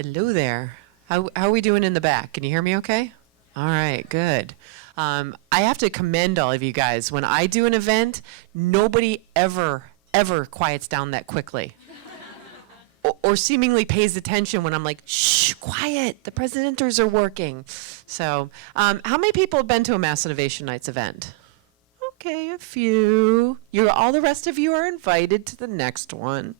Hello there. How are we doing in the back? Can you hear me okay? All right, good. I have to commend all of you guys. When I do an event, nobody ever quiets down that quickly. Or seemingly pays attention when I'm like, shh, quiet, the presenters are working. So, how many people have been to a Mass Innovation Nights event? Okay, a few. All the rest of you are invited to the next one.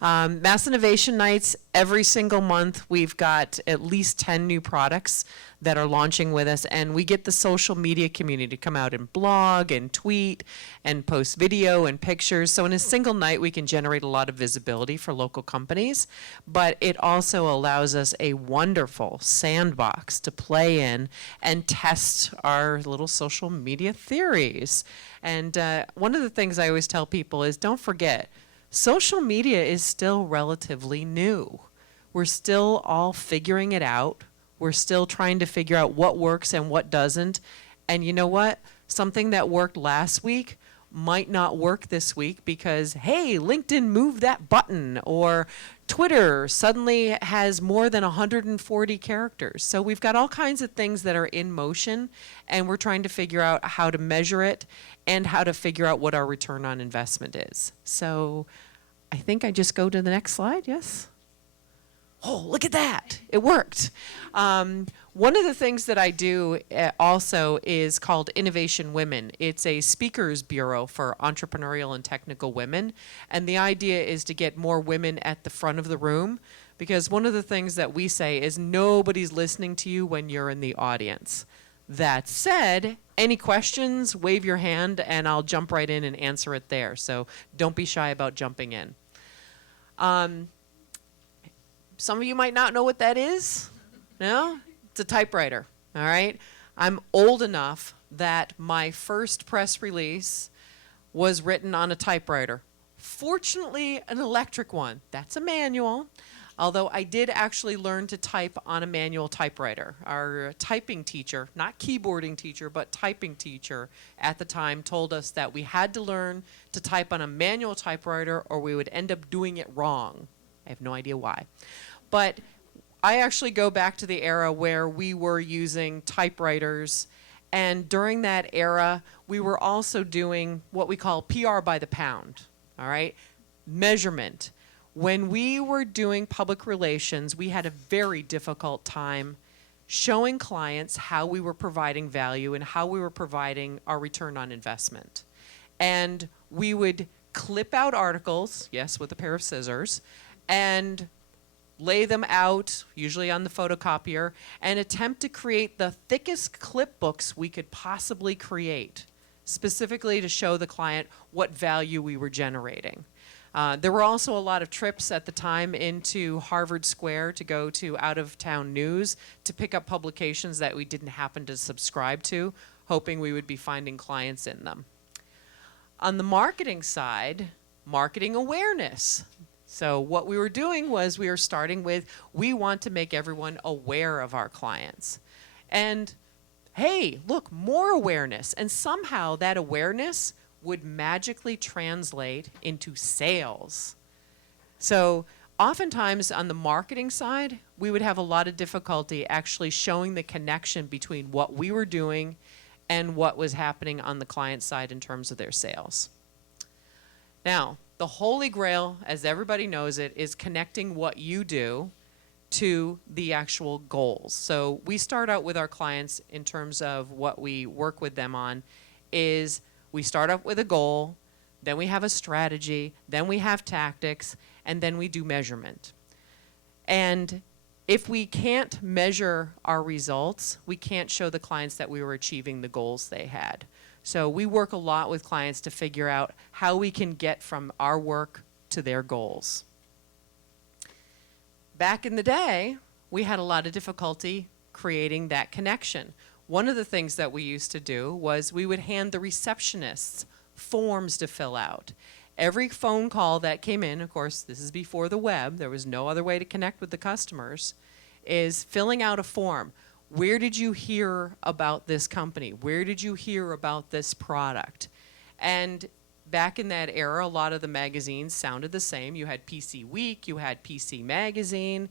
Mass Innovation Nights, every single month we've got at least 10 new products that are launching with us, and we get the social media community to come out and blog and tweet and post video and pictures. So in a single night we can generate a lot of visibility for local companies, but it also allows us a wonderful sandbox to play in and test our little social media theories. And one of the things I always tell people is, don't forget, social media is still relatively new. We're still all figuring it out. We're still trying to figure out what works and what doesn't. And you know what? Something that worked last week might not work this week because, hey, LinkedIn moved that button, or Twitter suddenly has more than 140 characters. So we've got all kinds of things that are in motion, and we're trying to figure out how to measure it and how to figure out what our return on investment is. So I think I just go to the next slide, yes? Oh, look at that. It worked. One of the things that I do also is called Innovation Women. It's a speakers bureau for entrepreneurial and technical women. And the idea is to get more women at the front of the room, because one of the things that we say is nobody's listening to you when you're in the audience. That said, any questions, wave your hand and I'll jump right in and answer it there. So don't be shy about jumping in. Some of you might not know what that is. No? It's a typewriter, all right? I'm old enough that my first press release was written on a typewriter. Fortunately, an electric one. That's a manual, although I did actually learn to type on a manual typewriter. Our typing teacher, not keyboarding teacher, but typing teacher at the time told us that we had to learn to type on a manual typewriter or we would end up doing it wrong. I have no idea why. But I actually go back to the era where we were using typewriters, and during that era, we were also doing what we call PR by the pound, all right? Measurement. When we were doing public relations, we had a very difficult time showing clients how we were providing value and how we were providing our return on investment. And we would clip out articles, yes, with a pair of scissors, and lay them out, usually on the photocopier, and attempt to create the thickest clip books we could possibly create, specifically to show the client what value we were generating. There were also a lot of trips at the time into Harvard Square to go to out-of-town news to pick up publications that we didn't happen to subscribe to, hoping we would be finding clients in them. On the marketing side, marketing awareness. So what we were doing was we were starting with, we want to make everyone aware of our clients. And hey, look, more awareness. And somehow that awareness would magically translate into sales. So oftentimes on the marketing side, we would have a lot of difficulty actually showing the connection between what we were doing and what was happening on the client side in terms of their sales. Now, the holy grail, as everybody knows it, is connecting what you do to the actual goals. So we start out with our clients in terms of what we work with them on is we start out with a goal, then we have a strategy, then we have tactics, and then we do measurement. And if we can't measure our results, we can't show the clients that we were achieving the goals they had. So we work a lot with clients to figure out how we can get from our work to their goals. Back in the day, we had a lot of difficulty creating that connection. One of the things that we used to do was we would hand the receptionists forms to fill out. Every phone call that came in, of course, this is before the web, there was no other way to connect with the customers, is filling out a form. Where did you hear about this company? Where did you hear about this product? And back in that era, a lot of the magazines sounded the same. You had PC Week, you had PC Magazine,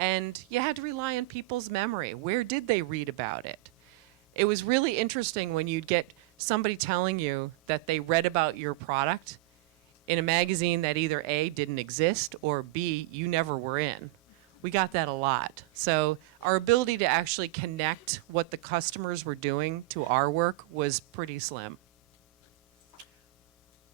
And you had to rely on people's memory. Where did they read about it? It was really interesting when you'd get somebody telling you that they read about your product in a magazine that either A, didn't exist, or B, you never were in. We got that a lot. So our ability to actually connect what the customers were doing to our work was pretty slim.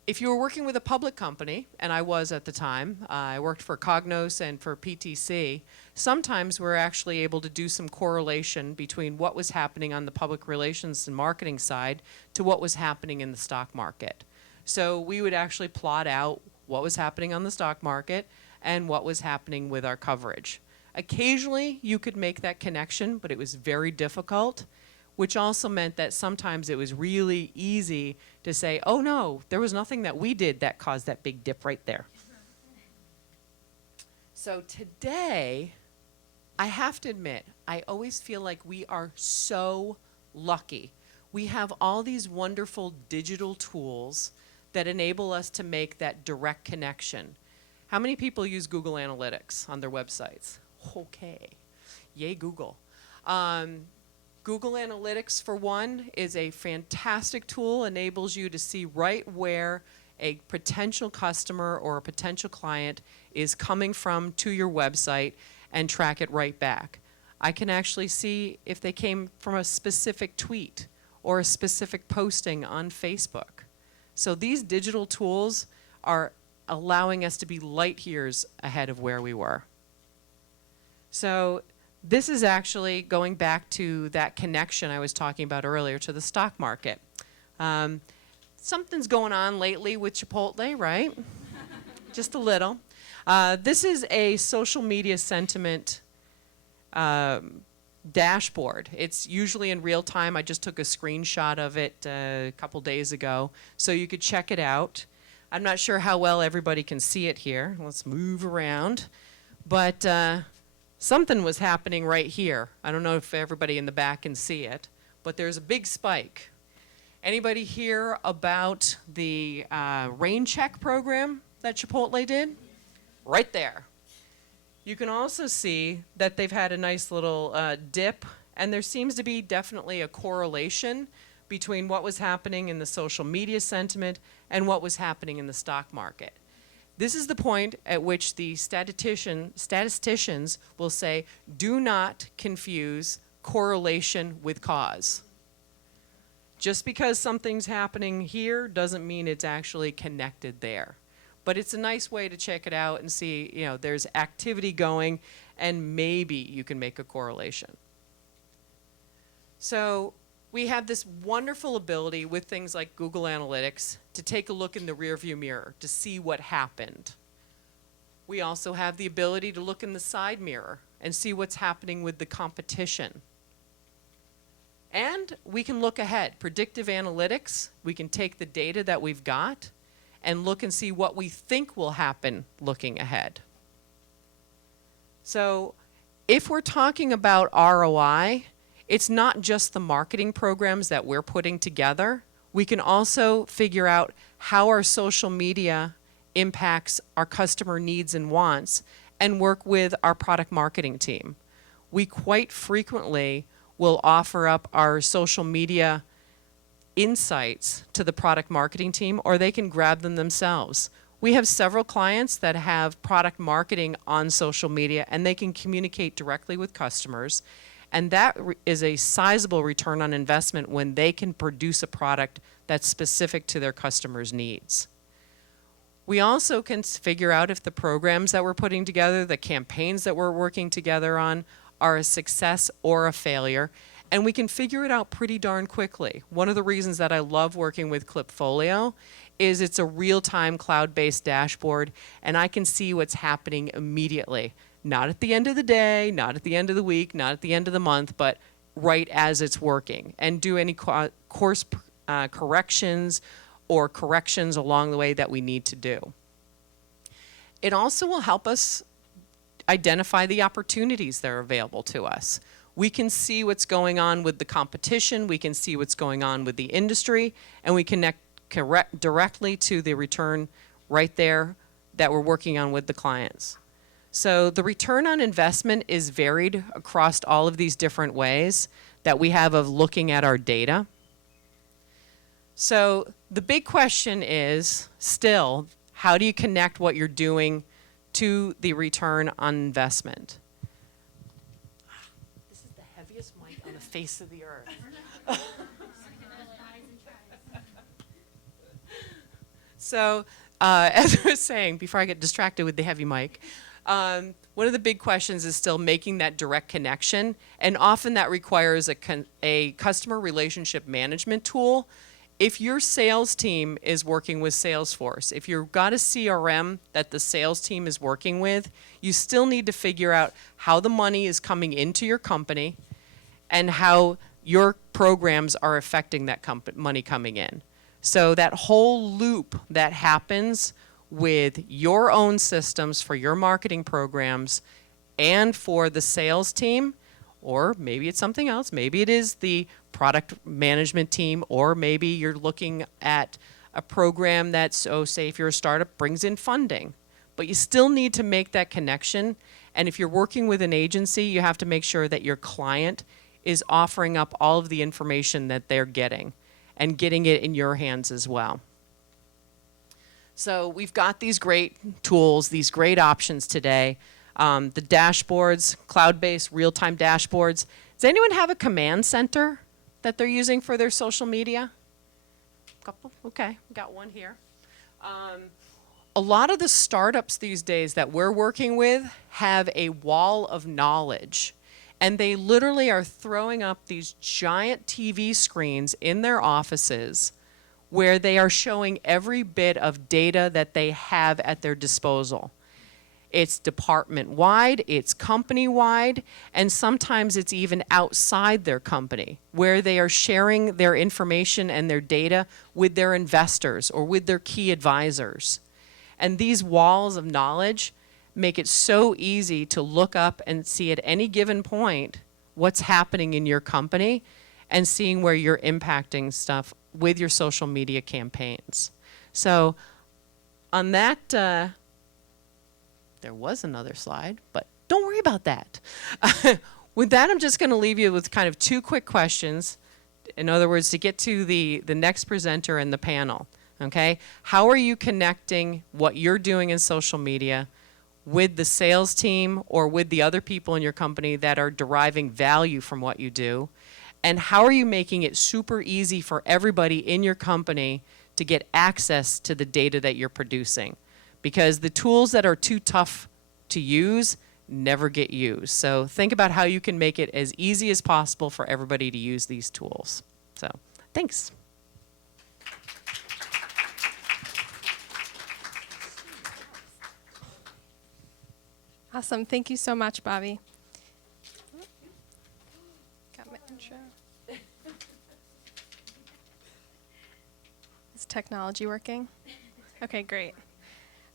If you were working with a public company, and I was at the time, I worked for Cognos and for PTC, sometimes we're actually able to do some correlation between what was happening on the public relations and marketing side to what was happening in the stock market. So we would actually plot out what was happening on the stock market and what was happening with our coverage. Occasionally you could make that connection, but it was very difficult, which also meant that sometimes it was really easy to say, oh no, there was nothing that we did that caused that big dip right there. So today, I have to admit, I always feel like we are so lucky. We have all these wonderful digital tools that enable us to make that direct connection. How many people use Google Analytics on their websites? Okay, yay Google. Google Analytics, for one, is a fantastic tool, enables you to see right where a potential customer or a potential client is coming from to your website and track it right back. I can actually see if they came from a specific tweet or a specific posting on Facebook. So these digital tools are allowing us to be light years ahead of where we were. So this is actually going back to that connection I was talking about earlier to the stock market. Something's going on lately with Chipotle, right? Just a little. This is a social media sentiment dashboard. It's usually in real time. I just took a screenshot of it a couple days ago, so you could check it out. I'm not sure how well everybody can see it here. Let's move around. But something was happening right here. I don't know if everybody in the back can see it, but there's a big spike. Anybody hear about the rain check program that Chipotle did? Right there. You can also see that they've had a nice little dip, and there seems to be definitely a correlation between what was happening in the social media sentiment and what was happening in the stock market. This is the point at which the statisticians will say, do not confuse correlation with cause. Just because something's happening here doesn't mean it's actually connected there. But it's a nice way to check it out and see, you know, there's activity going and maybe you can make a correlation. So we have this wonderful ability with things like Google Analytics to take a look in the rearview mirror to see what happened. We also have the ability to look in the side mirror and see what's happening with the competition. And we can look ahead. Predictive analytics, we can take the data that we've got and look and see what we think will happen looking ahead. So if we're talking about ROI, it's not just the marketing programs that we're putting together. We can also figure out how our social media impacts our customer needs and wants and work with our product marketing team. We quite frequently will offer up our social media insights to the product marketing team, or they can grab them themselves. We have several clients that have product marketing on social media, and they can communicate directly with customers, and that is a sizable return on investment when they can produce a product that's specific to their customers' needs. We also can figure out if the programs that we're putting together, the campaigns that we're working together on, are a success or a failure, and we can figure it out pretty darn quickly. One of the reasons that I love working with Clipfolio is it's a real-time cloud-based dashboard, and I can see what's happening immediately. Not at the end of the day, not at the end of the week, not at the end of the month, but right as it's working, and do any course corrections or corrections along the way that we need to do. It also will help us identify the opportunities that are available to us. We can see what's going on with the competition, we can see what's going on with the industry, and we connect directly to the return right there that we're working on with the clients. So the return on investment is varied across all of these different ways that we have of looking at our data. So the big question is still, how do you connect what you're doing to the return on investment? This is the heaviest mic on the face of the earth. So, as I was saying, before I get distracted with the heavy mic, one of the big questions is still making that direct connection, and often that requires a customer relationship management tool. If your sales team is working with Salesforce, if you've got a CRM that the sales team is working with, you still need to figure out how the money is coming into your company and how your programs are affecting that money coming in. So that whole loop that happens with your own systems for your marketing programs and for the sales team, or maybe it's something else, maybe it is the product management team, or maybe you're looking at a program that's, say if you're a startup, brings in funding. But you still need to make that connection. And if you're working with an agency, you have to make sure that your client is offering up all of the information that they're getting and getting it in your hands as well. So we've got these great tools, these great options today. The dashboards, cloud-based real-time dashboards. Does anyone have a command center that they're using for their social media? Couple? Okay, we got one here. A lot of the startups these days that we're working with have a wall of knowledge. And they literally are throwing up these giant TV screens in their offices where they are showing every bit of data that they have at their disposal. It's department-wide, it's company-wide, and sometimes it's even outside their company, where they are sharing their information and their data with their investors or with their key advisors. And these walls of knowledge make it so easy to look up and see at any given point what's happening in your company and seeing where you're impacting stuff with your social media campaigns. So on that, there was another slide, but don't worry about that. With that, I'm just going to leave you with kind of two quick questions. In other words, to get to the next presenter in the panel, okay? How are you connecting what you're doing in social media with the sales team or with the other people in your company that are deriving value from what you do? And how are you making it super easy for everybody in your company to get access to the data that you're producing? Because the tools that are too tough to use never get used. So think about how you can make it as easy as possible for everybody to use these tools. So thanks. Awesome. Thank you so much, Bobby. Got my intro. Is technology working? Okay, great.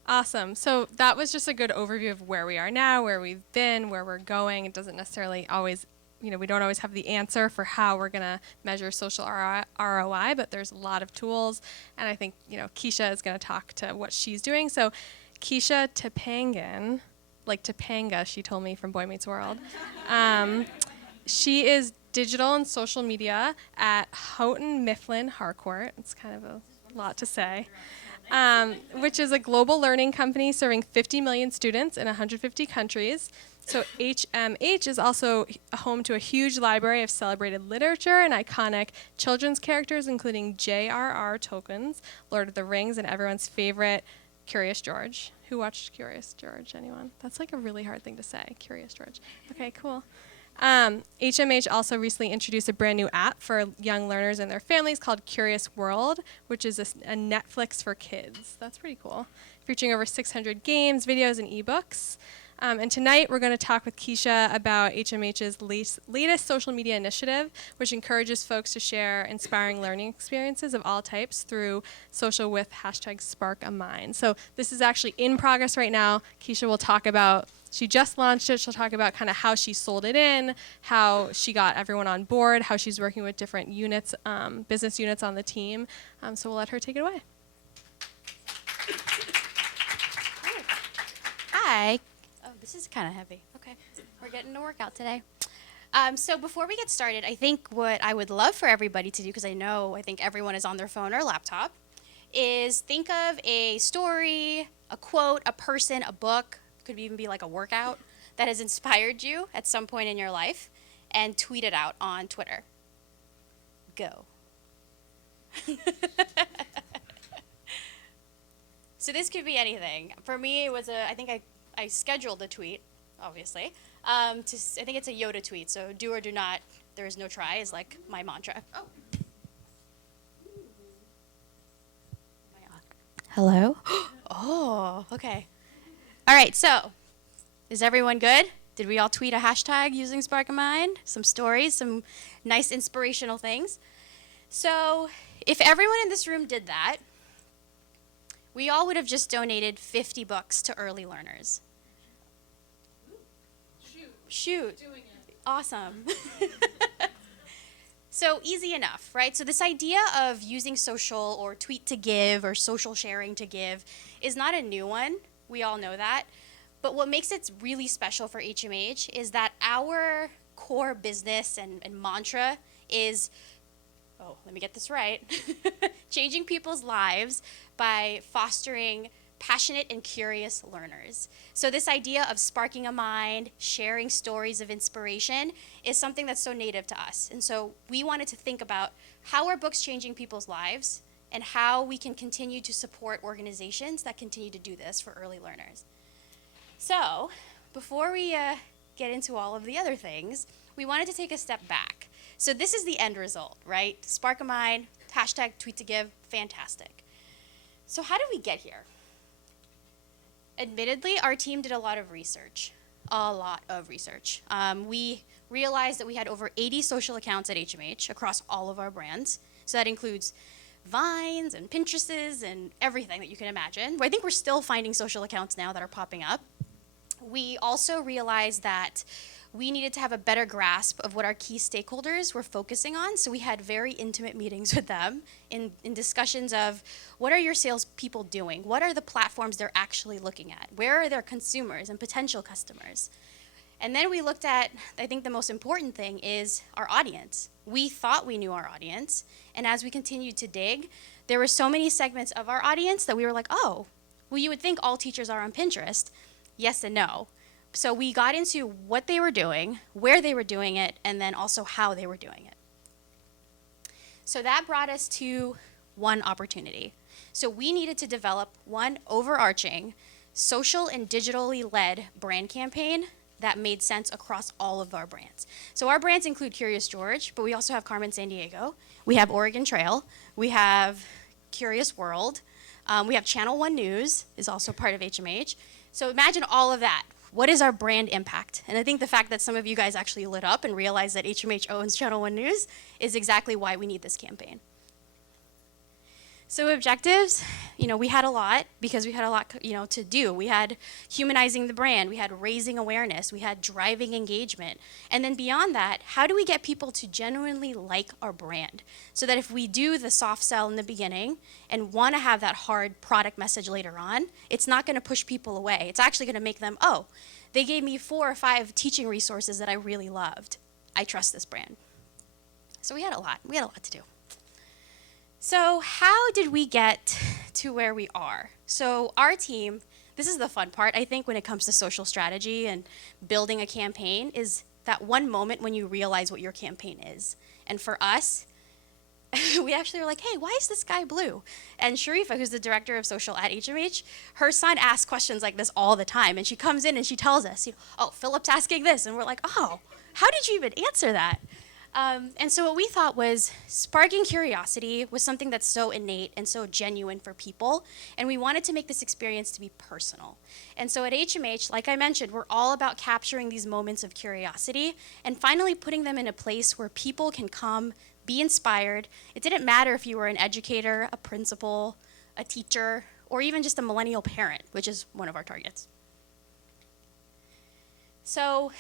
Awesome. So that was just a good overview of where we are now, where we've been, where we're going. It doesn't necessarily always, we don't always have the answer for how we're going to measure social ROI, but there's a lot of tools. And I think, Keisha is going to talk to what she's doing. So Keisha Topangan, like Topanga, she told me from Boy Meets World. She is digital and social media at Houghton Mifflin Harcourt. It's kind of a lot to say. Which is a global learning company serving 50 million students in 150 countries. So HMH is also home to a huge library of celebrated literature and iconic children's characters, including J.R.R. Tolkien's Lord of the Rings and everyone's favorite, Curious George. Who watched Curious George? Anyone? That's like a really hard thing to say, Curious George. Okay, cool. HMH also recently introduced a brand new app for young learners and their families called Curious World, which is a Netflix for kids. That's pretty cool. Featuring over 600 games, videos, and ebooks. And tonight we're going to talk with Keisha about HMH's latest social media initiative, which encourages folks to share inspiring learning experiences of all types through social with #SparkAMind. So this is actually in progress right now. Keisha will talk about, she just launched it. She'll talk about kind of how she sold it in, how she got everyone on board, how she's working with different units, business units on the team. So we'll let her take it away. Hi. Oh, this This is kind of heavy. Okay, we're getting a workout today. So before we get started, I think what I would love for everybody to do, because I think everyone is on their phone or laptop, is think of a story, a quote, a person, a book, could even be like a workout, that has inspired you at some point in your life, and tweet it out on Twitter. Go. So this could be anything. For me, it was I think I scheduled a tweet, obviously. I think it's a Yoda tweet, so do or do not, there is no try is like my mantra. Oh. Hello? Oh, okay. All right, so is everyone good? Did we all tweet a hashtag using Spark of Mind? Some stories, some nice inspirational things. So if everyone in this room did that, we all would have just donated 50 books to early learners. Shoot. Doing it. Awesome. So easy enough, right? So this idea of using social or tweet to give or social sharing to give is not a new one. We all know that. But what makes it really special for HMH is that our core business and mantra is, oh, let me get this right, changing people's lives by fostering passionate and curious learners. So this idea of sparking a mind, sharing stories of inspiration is something that's so native to us. And so we wanted to think about how are books changing people's lives and how we can continue to support organizations that continue to do this for early learners. So before we get into all of the other things, we wanted to take a step back. So this is the end result, right? Spark a mind, hashtag tweet to give, fantastic. So how did we get here? Admittedly, our team did a lot of research. We realized that we had over 80 social accounts at HMH across all of our brands. So that includes Vines and Pinterests and everything that you can imagine. I think we're still finding social accounts now that are popping up. We also realized that we needed to have a better grasp of what our key stakeholders were focusing on. So we had very intimate meetings with them in discussions of what are your salespeople doing? What are the platforms they're actually looking at? Where are their consumers and potential customers? And then we looked at, I think the most important thing is our audience. We thought we knew our audience. And as we continued to dig, there were so many segments of our audience that we were like, oh, well, you would think all teachers are on Pinterest. Yes and no. So we got into what they were doing, where they were doing it, and then also how they were doing it. So that brought us to one opportunity. So we needed to develop one overarching social and digitally led brand campaign that made sense across all of our brands. So our brands include Curious George, but we also have Carmen Sandiego. We have Oregon Trail. We have Curious World. We have Channel 1 News is also part of HMH. So imagine all of that. What is our brand impact? And I think the fact that some of you guys actually lit up and realized that HMH owns Channel 1 News is exactly why we need this campaign. So objectives, we had a lot because we had a lot, to do. We had humanizing the brand, we had raising awareness, we had driving engagement. And then beyond that, how do we get people to genuinely like our brand? So that if we do the soft sell in the beginning and want to have that hard product message later on, it's not going to push people away. It's actually going to make them, oh, they gave me 4 or 5 teaching resources that I really loved. I trust this brand. So we had a lot to do. So how did we get to where we are? So our team, this is the fun part, I think, when it comes to social strategy and building a campaign, is that one moment when you realize what your campaign is. And for us, we actually were like, hey, why is this guy blue? And Sharifa, who's the director of social at HMH, her son asks questions like this all the time. And she comes in and she tells us, oh, Philip's asking this. And we're like, oh, how did you even answer that? And so what we thought was sparking curiosity was something that's so innate and so genuine for people, and we wanted to make this experience to be personal. And so at HMH, like I mentioned, we're all about capturing these moments of curiosity and finally putting them in a place where people can come, be inspired. It didn't matter if you were an educator, a principal, a teacher, or even just a millennial parent, which is one of our targets. So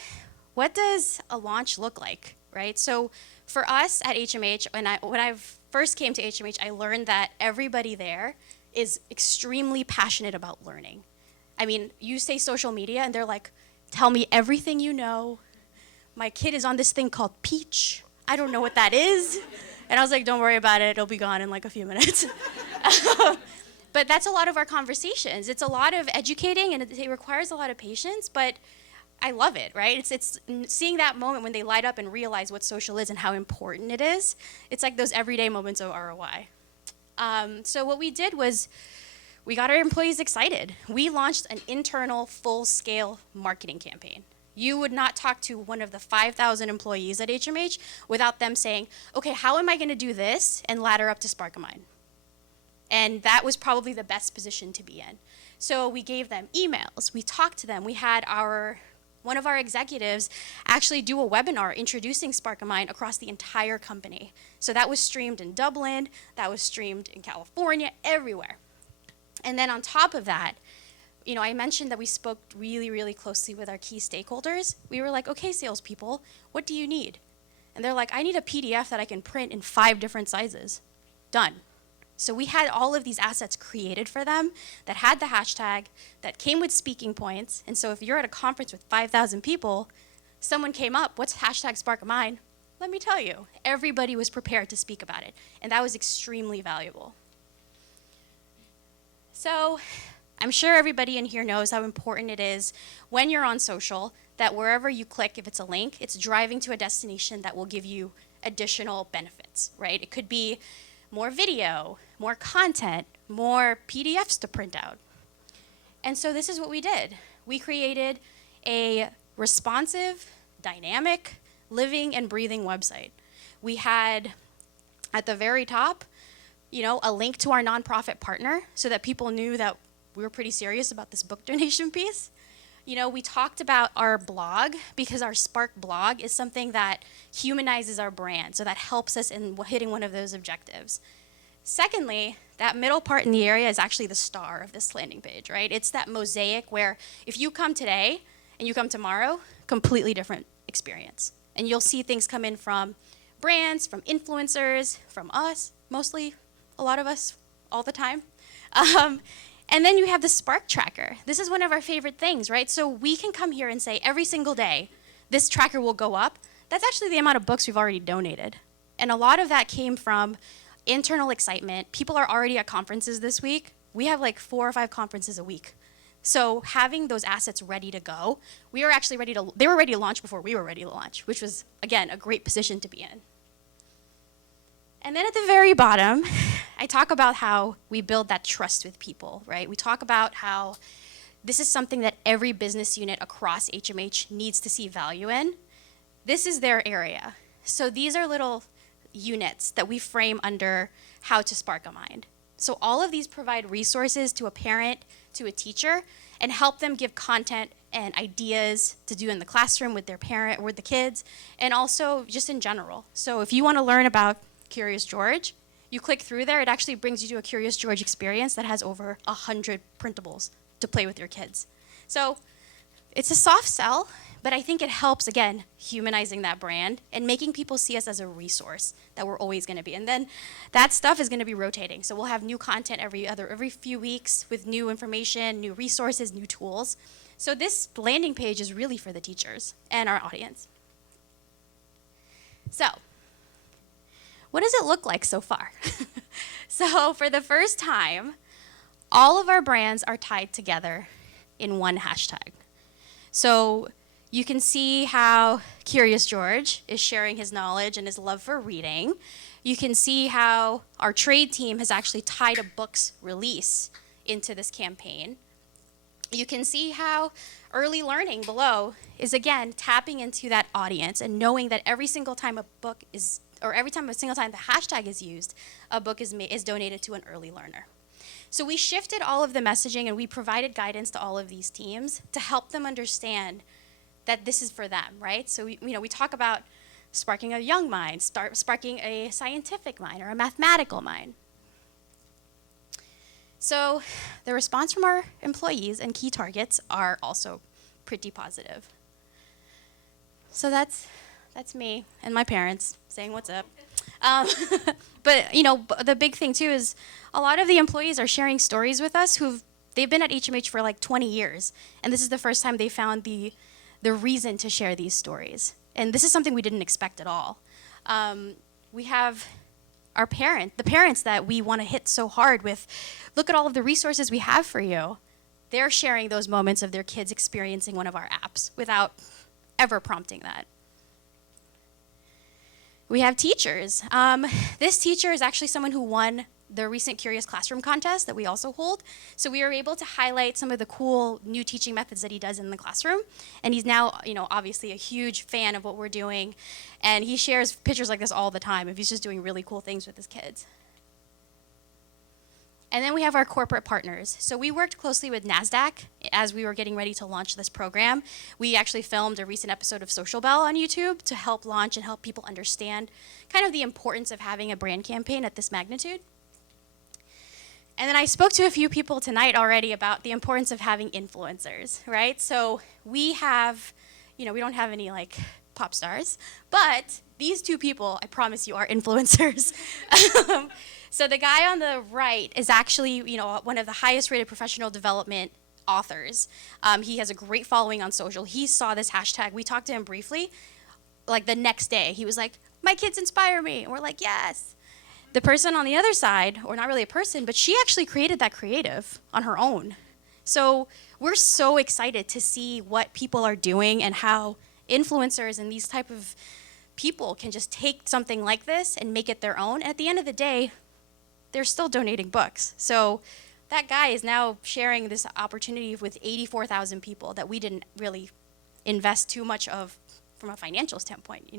what does a launch look like? Right? So for us at HMH, when I first came to HMH, I learned that everybody there is extremely passionate about learning. I mean, you say social media and they're like, tell me everything you know. My kid is on this thing called Peach. I don't know what that is. And I was like, don't worry about it. It'll be gone in like a few minutes. But that's a lot of our conversations. It's a lot of educating, and it requires a lot of patience, but I love it, right? It's seeing that moment when they light up and realize what social is and how important it is. It's like those everyday moments of ROI. So what we did was we got our employees excited. We launched an internal full-scale marketing campaign. You would not talk to one of the 5,000 employees at HMH without them saying, okay, how am I going to do this and ladder up to Spark a Mind? And that was probably the best position to be in. So we gave them emails, we talked to them, we had one of our executives actually do a webinar introducing Spark a Mind across the entire company. So that was streamed in Dublin, that was streamed in California, everywhere. And then on top of that, you know, I mentioned that we spoke really, really closely with our key stakeholders. We were like, okay, salespeople, what do you need? And they're like, I need a PDF that I can print in 5 different sizes. Done. So we had all of these assets created for them that had the hashtag, that came with speaking points. And so if you're at a conference with 5,000 people, someone came up, what's hashtag Spark a Mind? Let me tell you, everybody was prepared to speak about it. And that was extremely valuable. So I'm sure everybody in here knows how important it is when you're on social that wherever you click, if it's a link, it's driving to a destination that will give you additional benefits, right? It could be more video, more content, more PDFs to print out. And so this is what we did. We created a responsive, dynamic, living and breathing website. We had at the very top, you know, a link to our nonprofit partner so that people knew that we were pretty serious about this book donation piece. You know, we talked about our blog because our Spark blog is something that humanizes our brand, so that helps us in hitting one of those objectives. Secondly, that middle part in the area is actually the star of this landing page, right? It's that mosaic where if you come today and you come tomorrow, completely different experience. And you'll see things come in from brands, from influencers, from us, mostly a lot of us all the time. And then you have the Spark tracker. This is one of our favorite things, right? So we can come here and say every single day, this tracker will go up. That's actually the amount of books we've already donated. And a lot of that came from internal excitement. People are already at conferences this week. We have like 4 or 5 conferences a week. So having those assets ready to go, they were ready to launch before we were ready to launch, which was, again, a great position to be in. And then at the very bottom, I talk about how we build that trust with people, right? We talk about how this is something that every business unit across HMH needs to see value in. This is their area. So these are little units that we frame under how to spark a mind. So all of these provide resources to a parent, to a teacher, and help them give content and ideas to do in the classroom with their parent or with the kids, and also just in general. So if you want to learn about Curious George, you click through there, it actually brings you to a Curious George experience that has over 100 printables to play with your kids. So it's a soft sell, but I think it helps, again, humanizing that brand and making people see us as a resource that we're always going to be. And then that stuff is going to be rotating. So we'll have new content every few weeks with new information, new resources, new tools. So this landing page is really for the teachers and our audience. So what does it look like so far? So for the first time, all of our brands are tied together in one hashtag. So you can see how Curious George is sharing his knowledge and his love for reading. You can see how our trade team has actually tied a book's release into this campaign. You can see how early learning below is, again, tapping into that audience and knowing that every single time a single time the hashtag is used, a book is donated to an early learner. So we shifted all of the messaging and we provided guidance to all of these teams to help them understand that this is for them, right? So we talk about sparking a young mind, sparking a scientific mind or a mathematical mind. So the response from our employees and key targets are also pretty positive. So that's me and my parents saying what's up. But the big thing too is a lot of the employees are sharing stories with us they've been at HMH for like 20 years, and this is the first time they found the the reason to share these stories. And this is something we didn't expect at all. We have the parents that we want to hit so hard with, look at all of the resources we have for you. They're sharing those moments of their kids experiencing one of our apps without ever prompting that. We have teachers. This teacher is actually someone who won the recent Curious Classroom contest that we also hold. So we were able to highlight some of the cool new teaching methods that he does in the classroom. And he's now, obviously a huge fan of what we're doing. And he shares pictures like this all the time if he's just doing really cool things with his kids. And then we have our corporate partners. So we worked closely with NASDAQ as we were getting ready to launch this program. We actually filmed a recent episode of Social Bell on YouTube to help launch and help people understand kind of the importance of having a brand campaign at this magnitude. And then I spoke to a few people tonight already about the importance of having influencers, right? So we have, we don't have any like pop stars, but these two people, I promise you, are influencers. So the guy on the right is actually, one of the highest rated professional development authors. He has a great following on social. He saw this hashtag. We talked to him briefly, like the next day. He was like, my kids inspire me. And we're like, yes. The person on the other side, or not really a person, but she actually created that creative on her own. So we're so excited to see what people are doing and how influencers and these type of people can just take something like this and make it their own. And at the end of the day, they're still donating books. So that guy is now sharing this opportunity with 84,000 people that we didn't really invest too much of from a financial standpoint,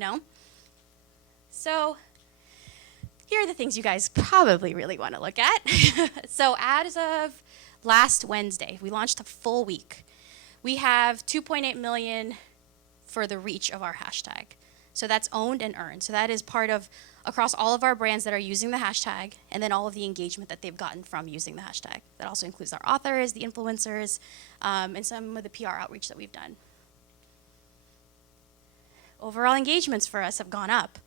So here are the things you guys probably really want to look at. So as of last Wednesday, we launched a full week. We have 2.8 million for the reach of our hashtag. So that's owned and earned. So that is part of across all of our brands that are using the hashtag, and then all of the engagement that they've gotten from using the hashtag. That also includes our authors, the influencers, and some of the PR outreach that we've done. Overall engagements for us have gone up.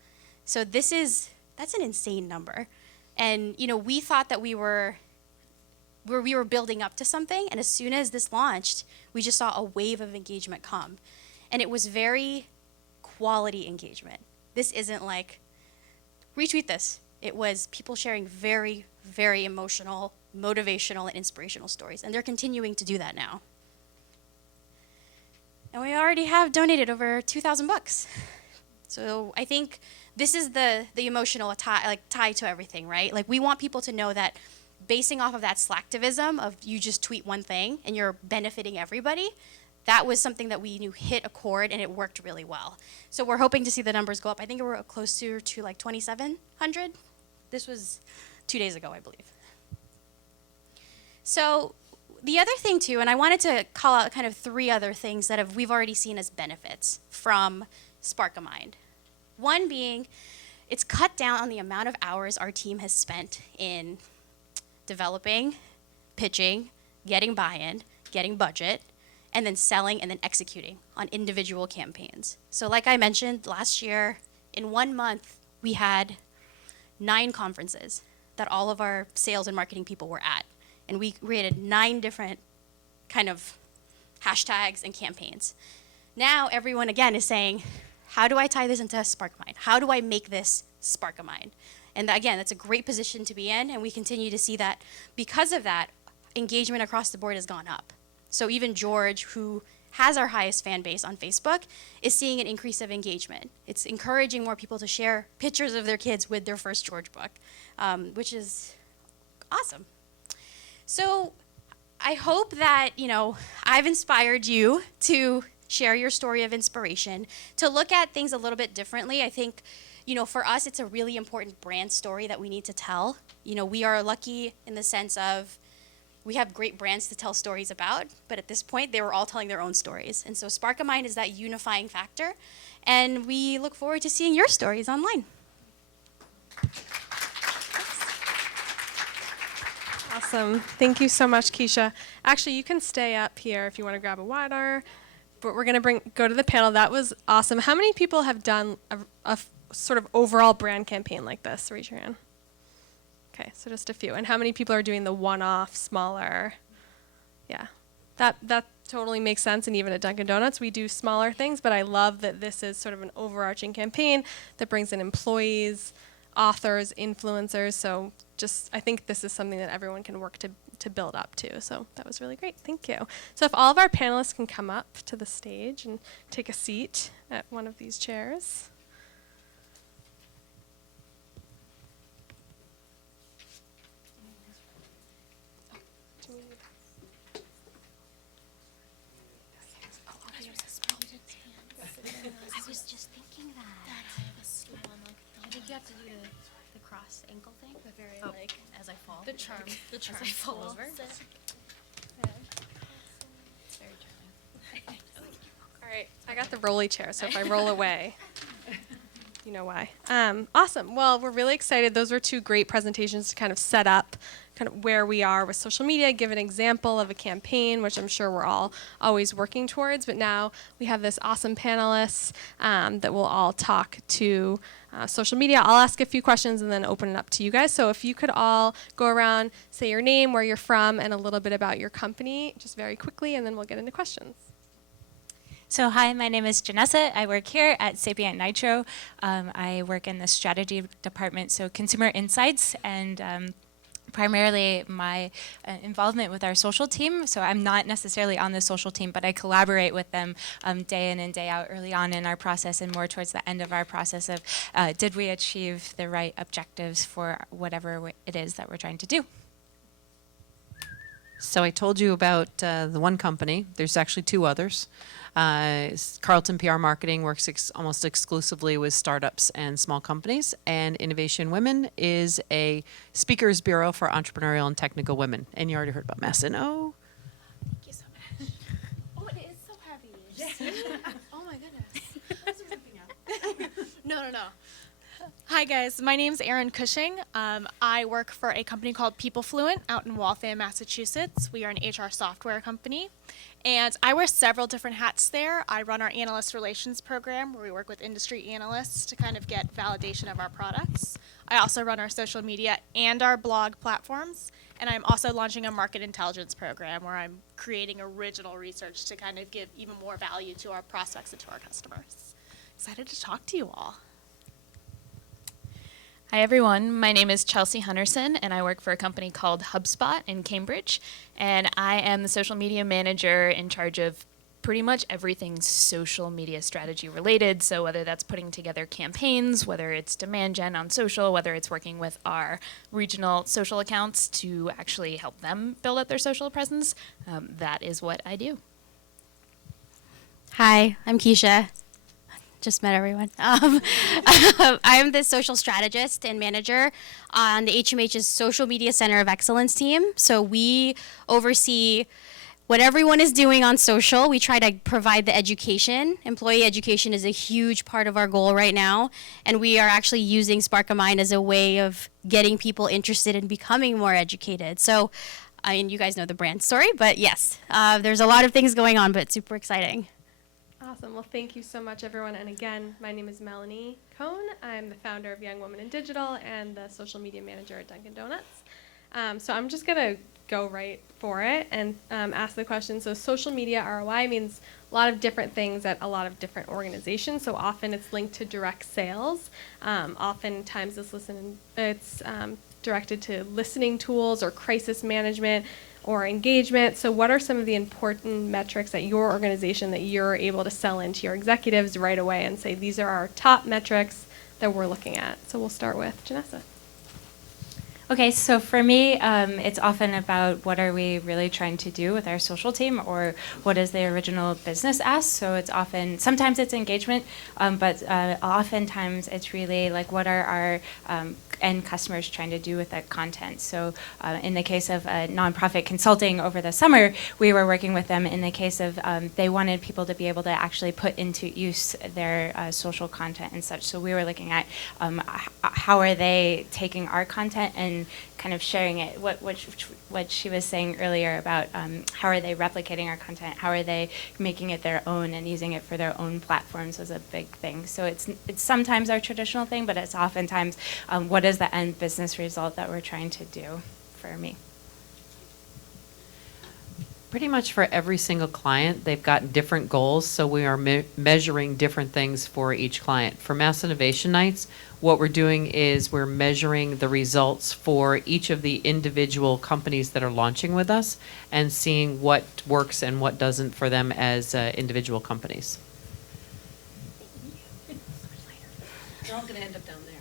So that's an insane number. And we thought that we were building up to something, and as soon as this launched, we just saw a wave of engagement come. And it was very quality engagement. This isn't like, retweet this. It was people sharing very, very emotional, motivational, and inspirational stories. And they're continuing to do that now. And we already have donated over 2,000 bucks. So I think this is the emotional tie to everything, right? Like we want people to know that basing off of that slacktivism of you just tweet one thing and you're benefiting everybody, that was something that we knew hit a chord and it worked really well. So we're hoping to see the numbers go up. I think we're closer to like 2,700. This was 2 days ago, I believe. So the other thing too, and I wanted to call out kind of 3 other things that we've already seen as benefits from Spark a Mind. One being, it's cut down on the amount of hours our team has spent in developing, pitching, getting buy-in, getting budget, and then selling and then executing on individual campaigns. So like I mentioned, last year, in 1 month, we had 9 conferences that all of our sales and marketing people were at. And we created 9 different kind of hashtags and campaigns. Now everyone, again, is saying, how do I tie this into Spark a Mind? How do I make this Spark a Mind? And again, that's a great position to be in, and we continue to see that because of that, engagement across the board has gone up. So even George, who has our highest fan base on Facebook, is seeing an increase of engagement. It's encouraging more people to share pictures of their kids with their first George book, which is awesome. So I hope that, I've inspired you to share your story of inspiration, to look at things a little bit differently. I think, for us, it's a really important brand story that we need to tell. We are lucky in the sense of we have great brands to tell stories about, but at this point, they were all telling their own stories. And so Spark a Mind is that unifying factor, and we look forward to seeing your stories online. Awesome. Thank you so much, Keisha. Actually, you can stay up here if you want to grab a water, but we're going to go to the panel. That was awesome. How many people have done a sort of overall brand campaign like this? Raise your hand. Okay, so just a few. And how many people are doing the one-off, smaller? Yeah, totally makes sense. And even at Dunkin' Donuts, we do smaller things, but I love that this is sort of an overarching campaign that brings in employees, authors, influencers. So just, I think this is something that everyone can work to build up to. So that was really great. Thank you. So if all of our panelists can come up to the stage and take a seat at one of these chairs. I was just thinking that. I think you have to do the cross ankle thing. The very as I fall. The charm. The charm. As I fall over. It's very charming. All right, I got the rolly chair, so if I roll away, you know why. Awesome. Well, we're really excited. Those were two great presentations to kind of set up kind of where we are with social media, give an example of a campaign, which I'm sure we're all always working towards. But now we have this awesome panelists that will all talk to social media. I'll ask a few questions and then open it up to you guys. So if you could all go around, say your name, where you're from, and a little bit about your company, just very quickly, and then we'll get into questions. So hi, my name is Janessa. I work here at Sapient Nitro. I work in the strategy department, so consumer insights, and primarily my involvement with our social team. So I'm not necessarily on the social team, but I collaborate with them day in and day out early on in our process and more towards the end of our process of did we achieve the right objectives for whatever it is that we're trying to do. So I told you about the one company. There's actually two others. Carlton PR Marketing works almost exclusively with startups and small companies, and Innovation Women is a speakers bureau for entrepreneurial and technical women. And you already heard about Massimo. Thank you so much. Oh, it is so heavy. Oh my goodness. No. Hi guys, my name's Erin Cushing. I work for a company called People Fluent out in Waltham, Massachusetts. We are an HR software company. And I wear several different hats there. I run our analyst relations program where we work with industry analysts to kind of get validation of our products. I also run our social media and our blog platforms. And I'm also launching a market intelligence program where I'm creating original research to kind of give even more value to our prospects and to our customers. Excited to talk to you all. Hi everyone, my name is Chelsea Hunterson and I work for a company called HubSpot in Cambridge, and I am the social media manager in charge of pretty much everything social media strategy related. So whether that's putting together campaigns, whether it's demand gen on social, whether it's working with our regional social accounts to actually help them build up their social presence, that is what I do. Hi, I'm Keisha. Just met everyone. I'm the social strategist and manager on the HMH's Social Media Center of Excellence team. So we oversee what everyone is doing on social. We try to provide the education. Employee education is a huge part of our goal right now. And we are actually using Spark a Mind as a way of getting people interested in becoming more educated. So, and you guys know the brand story, but yes, there's a lot of things going on, but it's super exciting. Awesome. Well, thank you so much, everyone. And again, my name is Melanie Cohn. I'm the founder of Young Women in Digital and the social media manager at Dunkin' Donuts. So I'm just going to go right for it and ask the question. So social media ROI means a lot of different things at a lot of different organizations. So often it's linked to direct sales. Oftentimes it's directed to listening tools or crisis management or engagement. So what are some of the important metrics at your organization that you're able to sell into your executives right away and say, these are our top metrics that we're looking at? So we'll start with Janessa. Okay, so for me, it's often about what are we really trying to do with our social team, or what is the original business ask. So it's often, sometimes it's engagement, but oftentimes it's really like what are our end customers trying to do with that content. So in the case of nonprofit consulting over the summer, we were working with them in the case of they wanted people to be able to actually put into use their social content and such. So we were looking at how are they taking our content and kind of sharing it, what she was saying earlier about how are they replicating our content, how are they making it their own and using it for their own platforms was a big thing. So it's sometimes our traditional thing, but it's oftentimes what is the end business result that we're trying to do for me. Pretty much for every single client, they've got different goals, so we are measuring different things for each client. For Mass Innovation Nights, what we're doing is we're measuring the results for each of the individual companies that are launching with us and seeing what works and what doesn't for them as individual companies. They're all going to end up down there.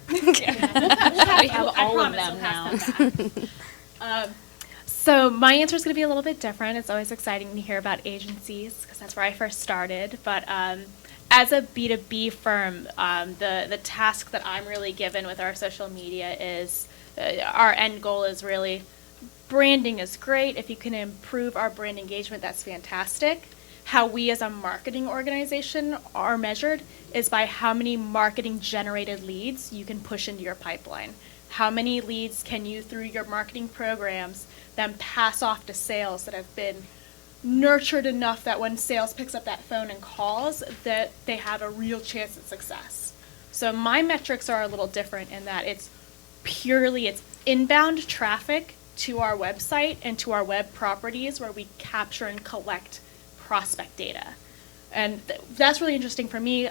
We have all of them now. So my answer is going to be a little bit different. It's always exciting to hear about agencies because that's where I first started. But as a B2B firm, the task that I'm really given with our social media is our end goal is really branding is great. If you can improve our brand engagement, that's fantastic. How we as a marketing organization are measured is by how many marketing generated leads you can push into your pipeline. How many leads can you, through your marketing programs, then pass off to sales that have been nurtured enough that when sales picks up that phone and calls, that they have a real chance at success. So my metrics are a little different in that it's inbound traffic to our website and to our web properties where we capture and collect prospect data. And that's really interesting for me.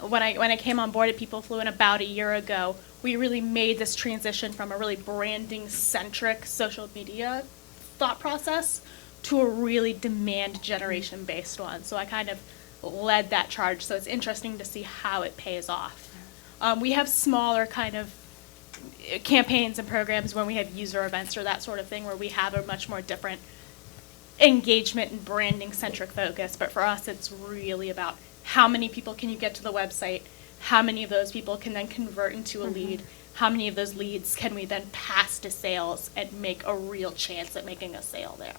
When I came on board at People Fluent about a year ago, we really made this transition from a really branding-centric social media thought process to a really demand generation-based one. So I kind of led that charge. So it's interesting to see how it pays off. We have smaller kind of campaigns and programs when we have user events or that sort of thing where we have a much more different engagement and branding-centric focus. But for us, it's really about how many people can you get to the website, how many of those people can then convert into a lead, how many of those leads can we then pass to sales and make a real chance at making a sale there.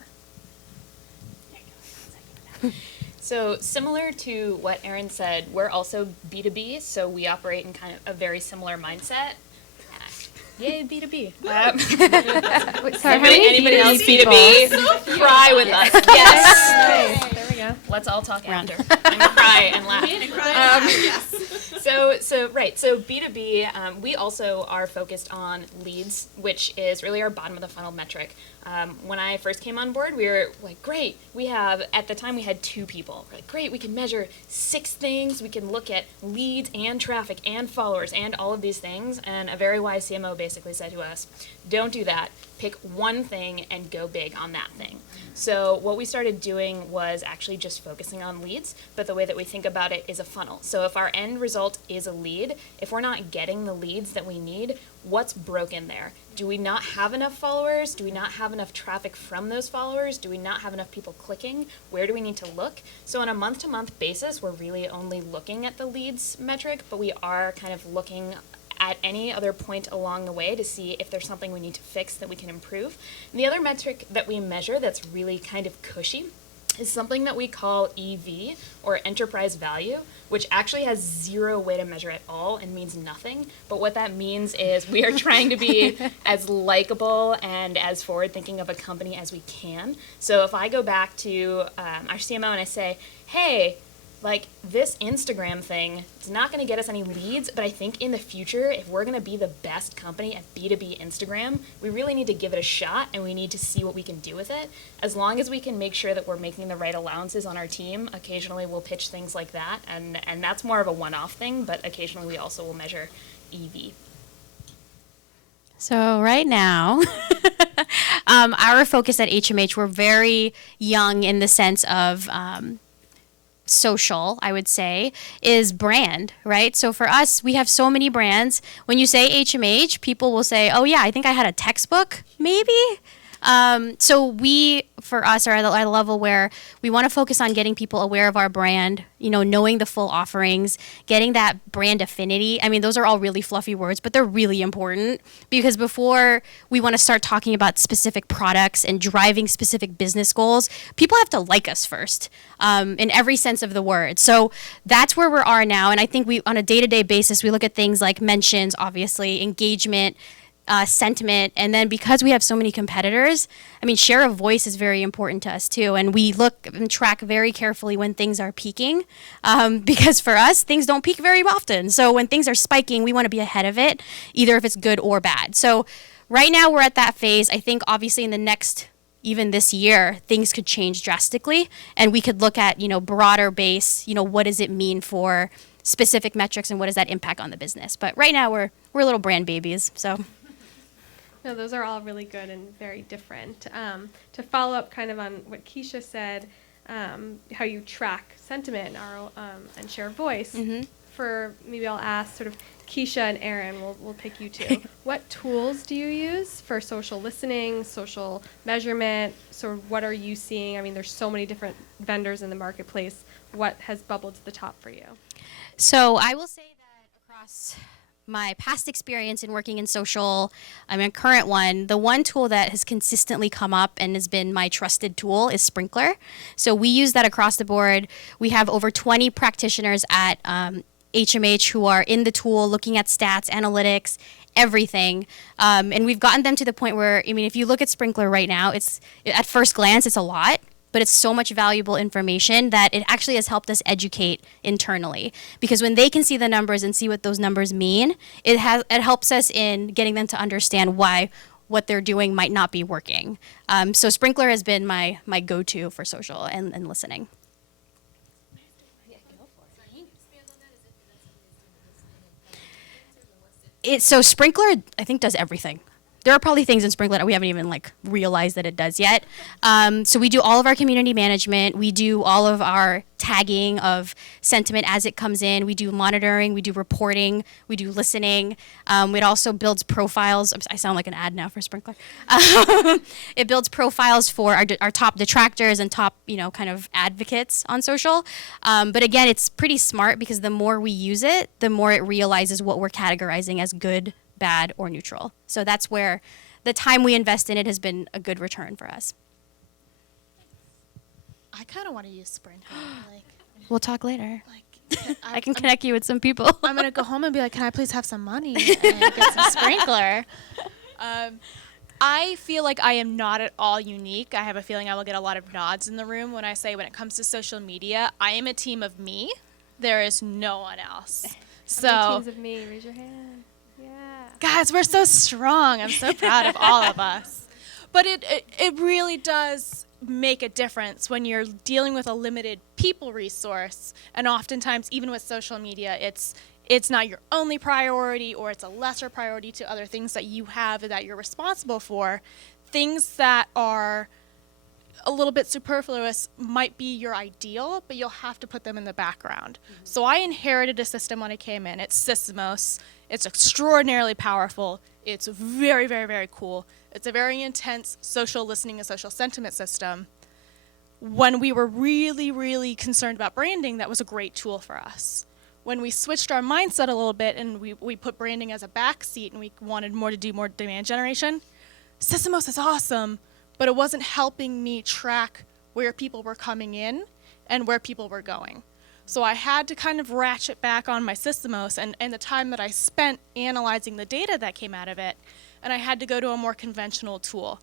So similar to what Erin said, we're also B2B, so we operate in kind of a very similar mindset. Yay, B2B. Anybody else B2B? Cry with us. Yes. There we go. Let's all talk after and cry and laugh. So B2B, we also are focused on leads, which is really our bottom of the funnel metric. When I first came on board, we were like, great, at the time we had 2 people. We're like, great, we can measure 6 things. We can look at leads and traffic and followers and all of these things. And a very wise CMO basically said to us, don't do that. Pick one thing and go big on that thing. So what we started doing was actually just focusing on leads, but the way that we think about it is a funnel. So if our end result is a lead, if we're not getting the leads that we need, what's broken there? Do we not have enough followers? Do we not have enough traffic from those followers? Do we not have enough people clicking? Where do we need to look? So on a month-to-month basis, we're really only looking at the leads metric, but we are kind of looking at any other point along the way to see if there's something we need to fix that we can improve. And the other metric that we measure that's really kind of cushy is something that we call EV, or enterprise value, which actually has 0 way to measure at all and means nothing. But what that means is we are trying to be as likable and as forward-thinking of a company as we can. So if I go back to our CMO and I say, hey, like, this Instagram thing is not going to get us any leads, but I think in the future, if we're going to be the best company at B2B Instagram, we really need to give it a shot and we need to see what we can do with it. As long as we can make sure that we're making the right allowances on our team, occasionally we'll pitch things like that, and that's more of a one-off thing, but occasionally we also will measure EV. So right now, our focus at HMH, we're very young in the sense of social, I would say, is brand, right? So for us, we have so many brands. When you say HMH, people will say, oh yeah, I think I had a textbook, maybe? So we, for us, are at a level where we want to focus on getting people aware of our brand, knowing the full offerings, getting that brand affinity. I mean, those are all really fluffy words, but they're really important because before we want to start talking about specific products and driving specific business goals, people have to like us first, in every sense of the word. So that's where we are now. And I think on a day-to-day basis, we look at things like mentions, obviously, engagement, sentiment, and then because we have so many competitors, I mean, share of voice is very important to us too, and we look and track very carefully when things are peaking, because for us, things don't peak very often. So when things are spiking, we want to be ahead of it, either if it's good or bad. So right now we're at that phase. I think obviously in the next even this year, things could change drastically, and we could look at, broader base, what does it mean for specific metrics and what does that impact on the business. But right now we're little brand babies, so. No, those are all really good and very different. To follow up kind of on what Keisha said, how you track sentiment and share of voice. For maybe I'll ask sort of Keisha and Aaron, we'll pick you two. What tools do you use for social listening, social measurement? Sort of what are you seeing? I mean, there's so many different vendors in the marketplace. What has bubbled to the top for you? So I will say that across my past experience in working in social, current one, the one tool that has consistently come up and has been my trusted tool is Sprinkler. So we use that across the board. We have over 20 practitioners at HMH who are in the tool looking at stats, analytics, everything. And we've gotten them to the point where, if you look at Sprinkler right now, it's at first glance, it's a lot, but it's so much valuable information that it actually has helped us educate internally. Because when they can see the numbers and see what those numbers mean, it helps us in getting them to understand why what they're doing might not be working. So Sprinkler has been my go-to for social and listening. So Sprinkler, I think, does everything. There are probably things in Sprinkler that we haven't even realized that it does yet. So we do all of our community management. We do all of our tagging of sentiment as it comes in. We do monitoring. We do reporting. We do listening. It also builds profiles. I sound like an ad now for Sprinkler. It builds profiles for our top detractors and top, kind of advocates on social. But again, it's pretty smart because the more we use it, the more it realizes what we're categorizing as good, bad, or neutral. So that's where the time we invest in it has been a good return for us. I kind of want to use Sprinkler. We'll talk later. I can I'm connect you with some people. I'm going to go home and be like, can I please have some money and get some Sprinkler? I feel like I am not at all unique. I have a feeling I will get a lot of nods in the room when I say when it comes to social media, I am a team of me. There is no one else. So, How many teams of me? Raise your hand. Yeah. guys, we're so strong. I'm so proud of all of us. But it really does make a difference when you're dealing with a limited people resource. And oftentimes, even with social media, it's not your only priority, or it's a lesser priority to other things that you have that you're responsible for. Things that are a little bit superfluous might be your ideal, but you'll have to put them in the background. So I inherited a system when I came in. It's Sysmos. It's extraordinarily powerful. It's very, very, very cool. It's a very intense social listening and social sentiment system. When we were really, really concerned about branding, that was a great tool for us. When we switched our mindset a little bit and we put branding as a backseat and we wanted to do more demand generation, Sysmos is awesome, but it wasn't helping me track where people were coming in and where people were going. So I had to kind of ratchet back on my Sysmos and the time that I spent analyzing the data that came out of it, and I had to go to a more conventional tool.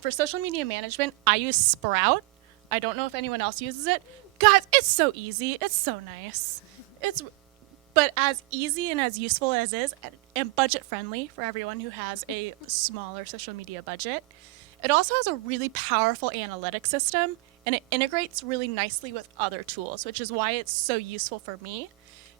For social media management, I use Sprout. I don't know if anyone else uses it. Guys, it's so easy. It's so nice. But as easy and as useful as it is, and budget friendly for everyone who has a smaller social media budget, it also has a really powerful analytic system, and it integrates really nicely with other tools, which is why it's so useful for me.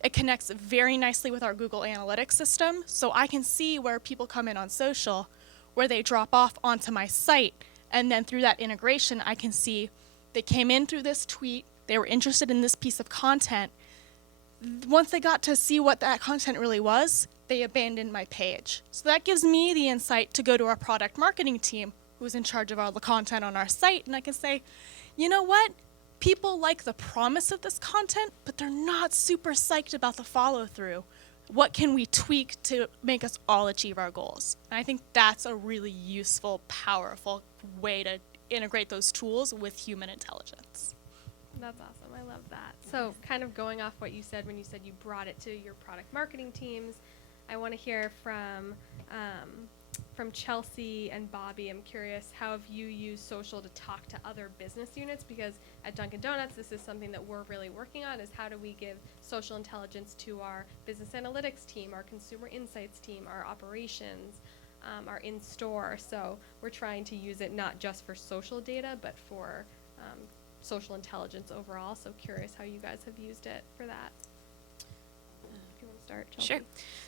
It connects very nicely with our Google Analytics system, so I can see where people come in on social, where they drop off onto my site, and then through that integration, I can see they came in through this tweet, they were interested in this piece of content. Once they got to see what that content really was, they abandoned my page. So that gives me the insight to go to our product marketing team, who's in charge of all the content on our site, and I can say, you know what? People like the promise of this content, but they're not super psyched about the follow-through. What can we tweak to make us all achieve our goals? And I think that's a really useful, powerful way to integrate those tools with human intelligence. That's awesome. I love that. So kind of going off what you said when you said you brought it to your product marketing teams, I want to hear from Chelsea and Bobby. I'm curious, how have you used social to talk to other business units? Because at Dunkin' Donuts, this is something that we're really working on, is how do we give social intelligence to our business analytics team, our consumer insights team, our operations. are in store. So we're trying to use it not just for social data, but for social intelligence overall. So curious how you guys have used it for that. If you want to start, Chelsea. Sure.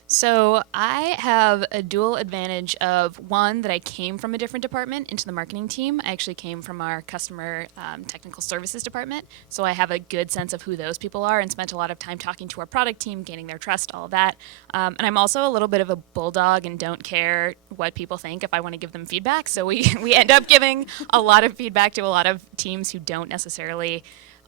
So I have a dual advantage of one, that I came from a different department into the marketing team. I actually came from our customer technical services department. So I have a good sense of who those people are and spent a lot of time talking to our product team, gaining their trust, all of that. And I'm also a little bit of a bulldog and don't care what people think if I want to give them feedback. So we end up giving a lot of feedback to a lot of teams who don't necessarily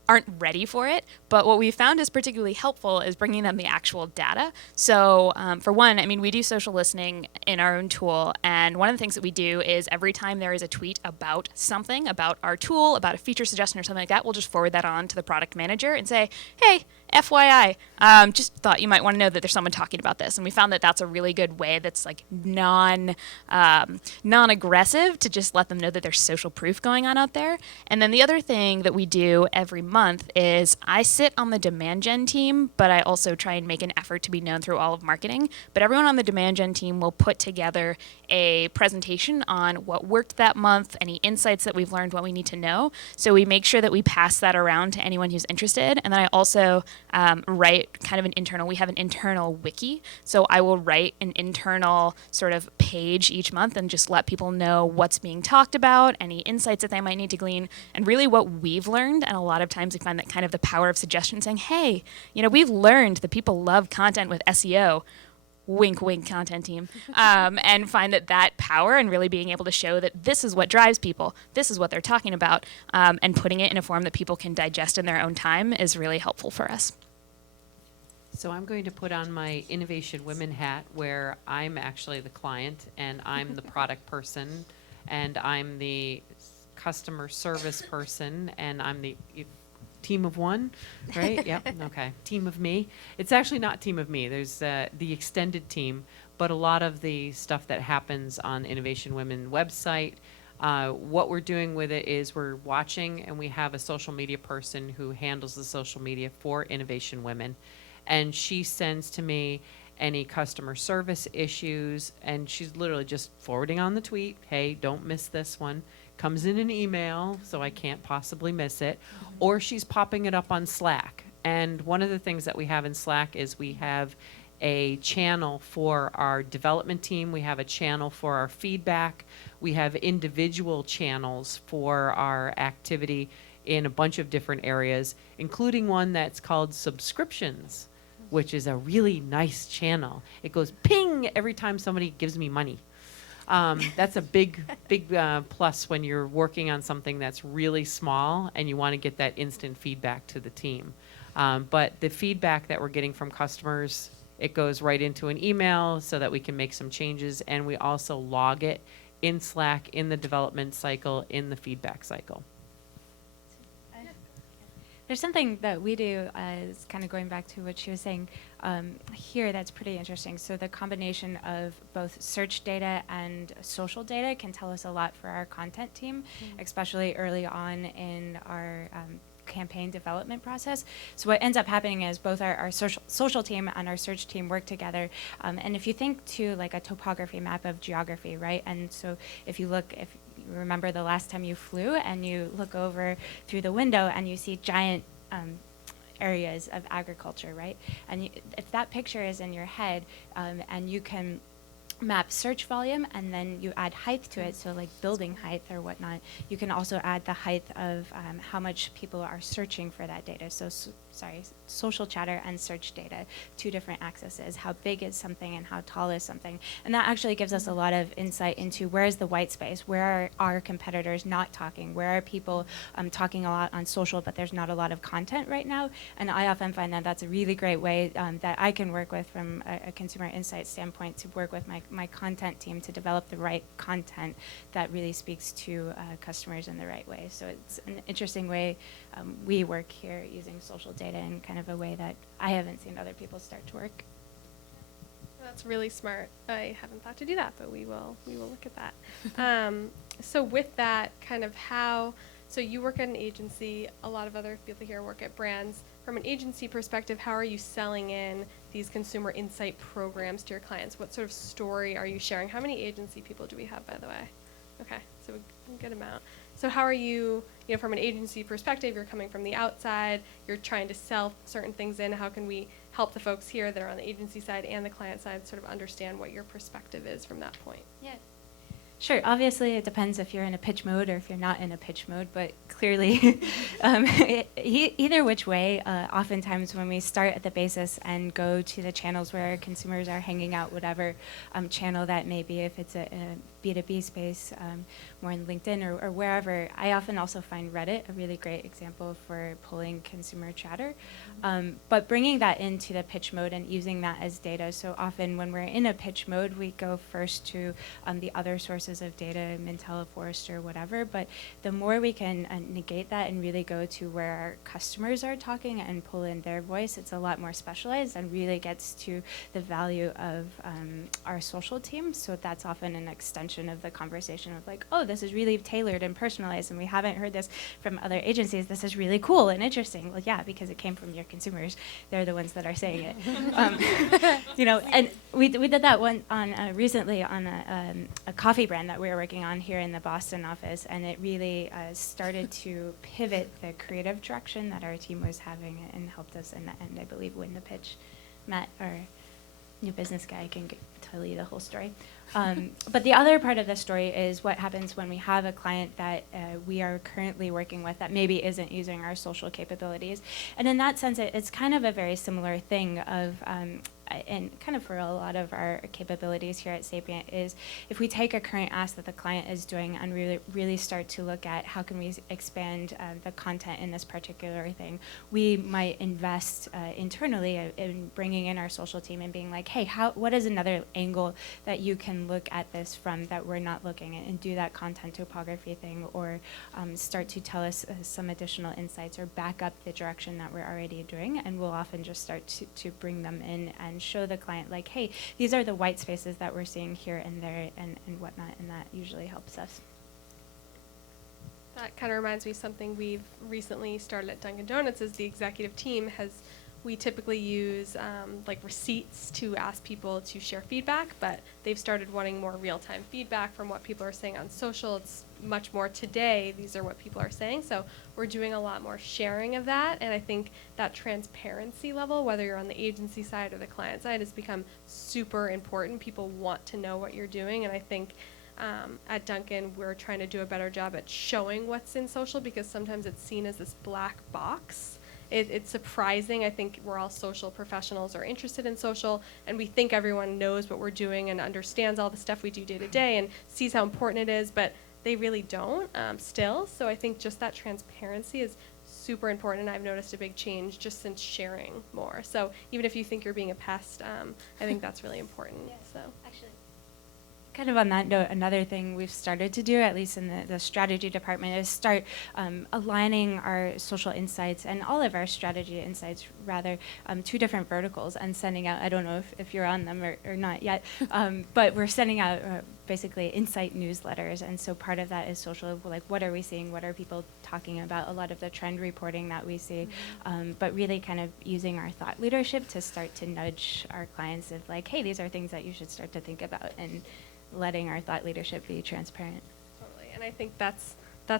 aren't ready for it. But what we found is particularly helpful is bringing them the actual data. So for one, I mean, we do social listening in our own tool. And one of the things that we do is every time there is a tweet about something, about our tool, about a feature suggestion or something like that, we'll just forward that on to the product manager and say, hey, FYI, just thought you might want to know that there's someone talking about this. And we found that that's a really good way that's like non-aggressive to just let them know that there's social proof going on out there. And then the other thing that we do every month is I sit on the demand gen team, but I also try and make an effort to be known through all of marketing. But everyone on the demand gen team will put together a presentation on what worked that month, any insights that we've learned, what we need to know. So we make sure that we pass that around to anyone who's interested. And then I also write kind of an internal, we have an internal wiki. So I will write an internal sort of page each month and just let people know what's being talked about, any insights that they might need to glean, and really what we've learned. And a lot of times we find that kind of the power of suggestion, saying, hey, you know, we've learned that people love content with SEO. Wink, wink, content team, and find that power and really being able to show that this is what drives people, this is what they're talking about, and putting it in a form that people can digest in their own time is really helpful for us. So I'm going to put on my Innovation Women hat, where I'm actually the client and I'm the product person and I'm the customer service person and I'm the team of one, right? Yep. Okay. Team of me. It's actually not team of me. There's the extended team, but a lot of the stuff that happens on Innovation Women website, what we're doing with it is we're watching, and we have a social media person who handles the social media for Innovation Women, and she sends to me any customer service issues, and she's literally just forwarding on the tweet, hey, don't miss this one. Comes in an email, so I can't possibly miss it, or she's popping it up on Slack. And one of the things that we have in Slack is we have a channel for our development team, we have a channel for our feedback, we have individual channels for our activity in a bunch of different areas, including one that's called subscriptions, which is a really nice channel. It goes ping every time somebody gives me money. That's a big plus when you're working on something that's really small and you want to get that instant feedback to the team. But the feedback that we're getting from customers, it goes right into an email so that we can make some changes, and we also log it in Slack, in the development cycle, in the feedback cycle. There's something that we do, is kind of going back to what she was saying here, that's pretty interesting. So the combination of both search data and social data can tell us a lot for our content team, especially early on in our campaign development process. So what ends up happening is both our social team and our search team work together. And if you think to like a topography map of geography, right? And so if you remember the last time you flew and you look over through the window and you see giant areas of agriculture, right? And if that picture is in your head and you can map search volume and then you add height to it, so like building height or whatnot, you can also add the height of how much people are searching for that data. So social chatter and search data, two different accesses. How big is something and how tall is something? And that actually gives us a lot of insight into where is the white space, where are our competitors not talking, where are people talking a lot on social but there's not a lot of content right now. And I often find that that's a really great way that I can work with from a consumer insight standpoint to work with my content team to develop the right content that really speaks to customers in the right way. So it's an interesting way we work here using social data in kind of a way that I haven't seen other people start to work. That's really smart. I haven't thought to do that, but we will look at that. So with that, kind of so you work at an agency, a lot of other people here work at brands. From an agency perspective, how are you selling in these consumer insight programs to your clients? What sort of story are you sharing? How many agency people do we have, by the way? Okay, so a good amount. So how are you, from an agency perspective, you're coming from the outside, you're trying to sell certain things in. How can we help the folks here that are on the agency side and the client side sort of understand what your perspective is from that point? Yeah. Sure. Obviously, it depends if you're in a pitch mode or if you're not in a pitch mode, but clearly, either which way, oftentimes when we start at the basis and go to the channels where consumers are hanging out, whatever channel that may be, if it's a B2B space, more in LinkedIn or wherever, I often also find Reddit a really great example for pulling consumer chatter. But bringing that into the pitch mode and using that as data. So often when we're in a pitch mode, we go first to the other sources of data, Mintel, Forrester, whatever. But the more we can negate that and really go to where our customers are talking and pull in their voice, it's a lot more specialized and really gets to the value of our social team. So that's often an extension of the conversation of like, oh, this is really tailored and personalized, and we haven't heard this from other agencies. This is really cool and interesting. Well, yeah, because it came from your consumers. They're the ones that are saying it. And we did that one on recently on a coffee brand that we were working on here in the Boston office, and it really started to pivot the creative direction that our team was having and helped us in the end, I believe, win the pitch. Matt, our new business guy, can tell you the whole story. But the other part of the story is what happens when we have a client that we are currently working with that maybe isn't using our social capabilities. And in that sense, it's kind of a very similar thing of, and kind of for a lot of our capabilities here at Sapient, is if we take a current ask that the client is doing and really start to look at how can we expand the content in this particular thing, we might invest internally in bringing in our social team and being like, hey, what is another angle that you can look at this from that we're not looking at, and do that content topography thing, or start to tell us some additional insights or back up the direction that we're already doing. And we'll often just start to bring them in and show the client like, hey, these are the white spaces that we're seeing here and there and whatnot, and that usually helps us. That kind of reminds me of something we've recently started at Dunkin' Donuts. Is the executive team we typically use like receipts to ask people to share feedback, but they've started wanting more real-time feedback from what people are saying on social. It's much more today, these are what people are saying. So we're doing a lot more sharing of that, and I think that transparency level, whether you're on the agency side or the client side, has become super important. People want to know what you're doing, and I think at Dunkin', we're trying to do a better job at showing what's in social, because sometimes it's seen as this black box. It's surprising. I think we're all social professionals or interested in social, and we think everyone knows what we're doing and understands all the stuff we do day to day and sees how important it is, but they really don't still. So I think just that transparency is super important, and I've noticed a big change just since sharing more. So even if you think you're being a pest, I think that's really important. Yes, so actually. Kind of on that note, another thing we've started to do, at least in the strategy department, is start aligning our social insights and all of our strategy insights, rather, to different verticals and sending out, I don't know if you're on them or not yet, but we're sending out basically insight newsletters. And so part of that is social, like what are we seeing, what are people talking about, a lot of the trend reporting that we see, but really kind of using our thought leadership to start to nudge our clients of like, hey, these are things that you should start to think about, and letting our thought leadership be transparent. Totally, and I think that's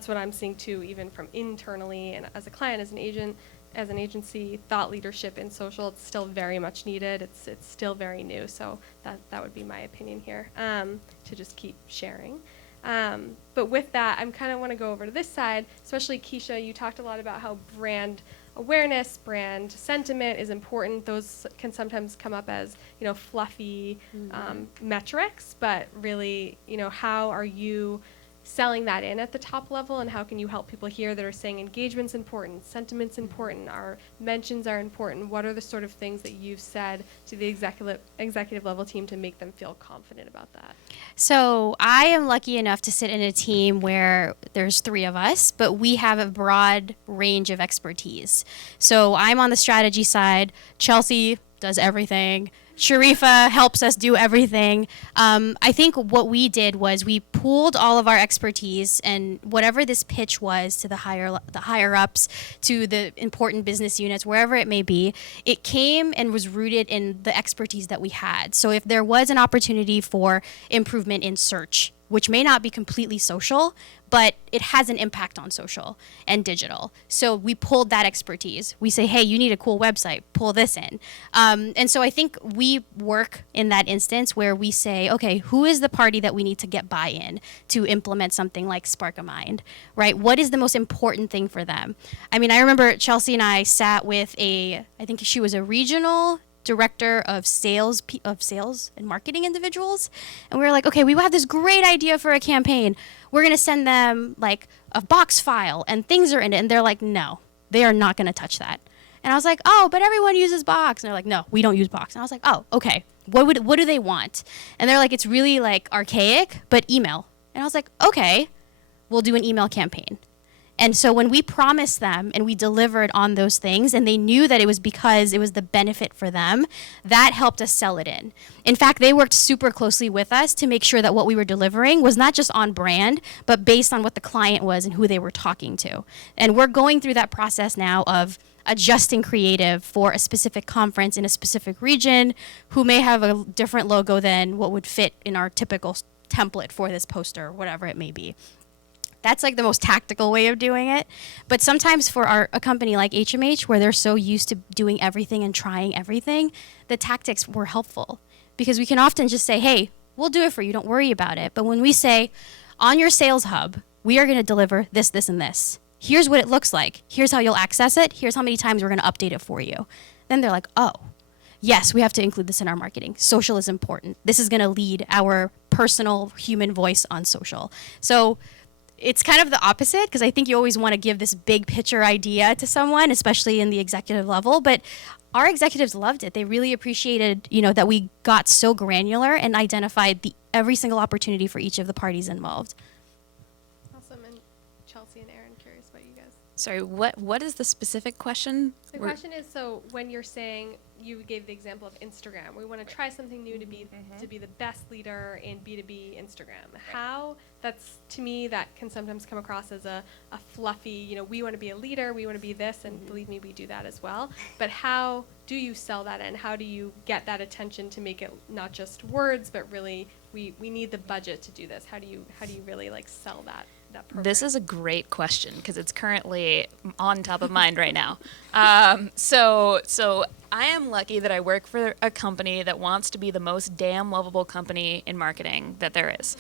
what I'm seeing too, even from internally and as a client, as an agent, as an agency. Thought leadership in social, it's still very much needed. It's still very new, so that would be my opinion here, to just keep sharing. But with that, I kind of want to go over to this side, especially Keisha, you talked a lot about how brand awareness, brand sentiment is important. Those can sometimes come up as, fluffy metrics, but really, how are you selling that in at the top level, and how can you help people here that are saying engagement's important, sentiment's important, our mentions are important? What are the sort of things that you've said to the executive level team to make them feel confident about that? So I am lucky enough to sit in a team where there's 3 of us, but we have a broad range of expertise. So I'm on the strategy side. Chelsea does everything. Sharifa helps us do everything. I think what we did was we pooled all of our expertise, and whatever this pitch was to the higher ups, to the important business units, wherever it may be, it came and was rooted in the expertise that we had. So if there was an opportunity for improvement in search, which may not be completely social, but it has an impact on social and digital. So we pulled that expertise. We say, hey, you need a cool website, pull this in. And so I think we work in that instance where we say, okay, who is the party that we need to get buy-in to implement something like Spark a Mind, right? What is the most important thing for them? I mean, I remember Chelsea and I sat with I think she was a regional director of sales and marketing individuals, and we were like, okay, we have this great idea for a campaign. We're going to send them like a box file and things are in it, and they're like, no, they are not going to touch that. And I was like, oh, but everyone uses Box. And they're like, no, we don't use Box. And I was like, oh, okay, what do they want? And they're like, it's really like archaic, but email. And I was like, okay, we'll do an email campaign. And so when we promised them and we delivered on those things, and they knew that it was because it was the benefit for them, that helped us sell it in. In fact, they worked super closely with us to make sure that what we were delivering was not just on brand, but based on what the client was and who they were talking to. And we're going through that process now of adjusting creative for a specific conference in a specific region who may have a different logo than what would fit in our typical template for this poster, whatever it may be. That's like the most tactical way of doing it. But sometimes for a company like HMH, where they're so used to doing everything and trying everything, the tactics were helpful. Because we can often just say, hey, we'll do it for you, don't worry about it. But when we say, on your sales hub, we are going to deliver this, this, and this. Here's what it looks like. Here's how you'll access it. Here's how many times we're going to update it for you. Then they're like, oh, yes, we have to include this in our marketing. Social is important. This is going to lead our personal human voice on social. So it's kind of the opposite, because I think you always want to give this big picture idea to someone, especially in the executive level. But our executives loved it. They really appreciated, that we got so granular and identified every single opportunity for each of the parties involved. Awesome. And Chelsea and Aaron, curious about you guys. Sorry, what is the specific question? The question is, so when you're saying, you gave the example of Instagram, we want to try something new to be the best leader in B2B Instagram. How, that's, to me, that can sometimes come across as a fluffy, we want to be a leader, we want to be this, and believe me, we do that as well. But how do you sell that, and how do you get that attention to make it not just words, but really, we need the budget to do this? How do you really like sell that program? This is a great question because it's currently on top of mind right now. So I am lucky that I work for a company that wants to be the most damn lovable company in marketing that there is.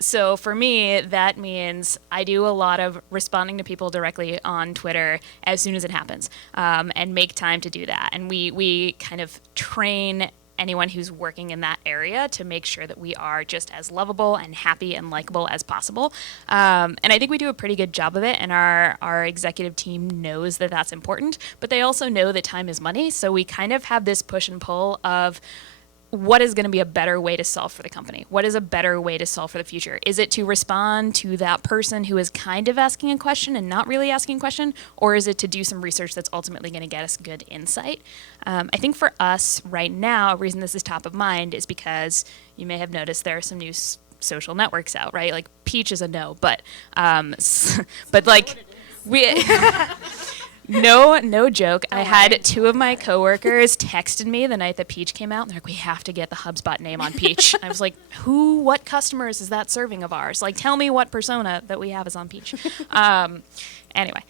So for me, that means I do a lot of responding to people directly on Twitter as soon as it happens, and make time to do that. And we kind of train anyone who's working in that area to make sure that we are just as lovable and happy and likable as possible. And I think we do a pretty good job of it, and our executive team knows that that's important, but they also know that time is money, so we kind of have this push and pull of what is going to be a better way to solve for the company? What is a better way to solve for the future? Is it to respond to that person who is kind of asking a question and not really asking a question? Or is it to do some research that's ultimately going to get us good insight? I think for us right now, a reason this is top of mind is because you may have noticed there are some new social networks out, right? Like Peach is a no, but like we... No joke. I had two of my coworkers texted me the night that Peach came out, and they're like, we have to get the HubSpot name on Peach. I was like, what customers is that serving of ours? Like, tell me what persona that we have is on Peach. Anyway,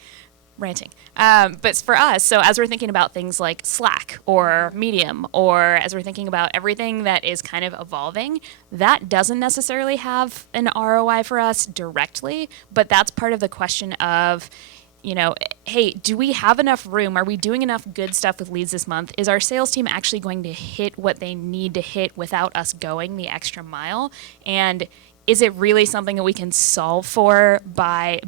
ranting. But for us, so as we're thinking about things like Slack or Medium, or as we're thinking about everything that is kind of evolving, that doesn't necessarily have an ROI for us directly, but that's part of the question of, hey, do we have enough room? Are we doing enough good stuff with leads this month? Is our sales team actually going to hit what they need to hit without us going the extra mile? And is it really something that we can solve for by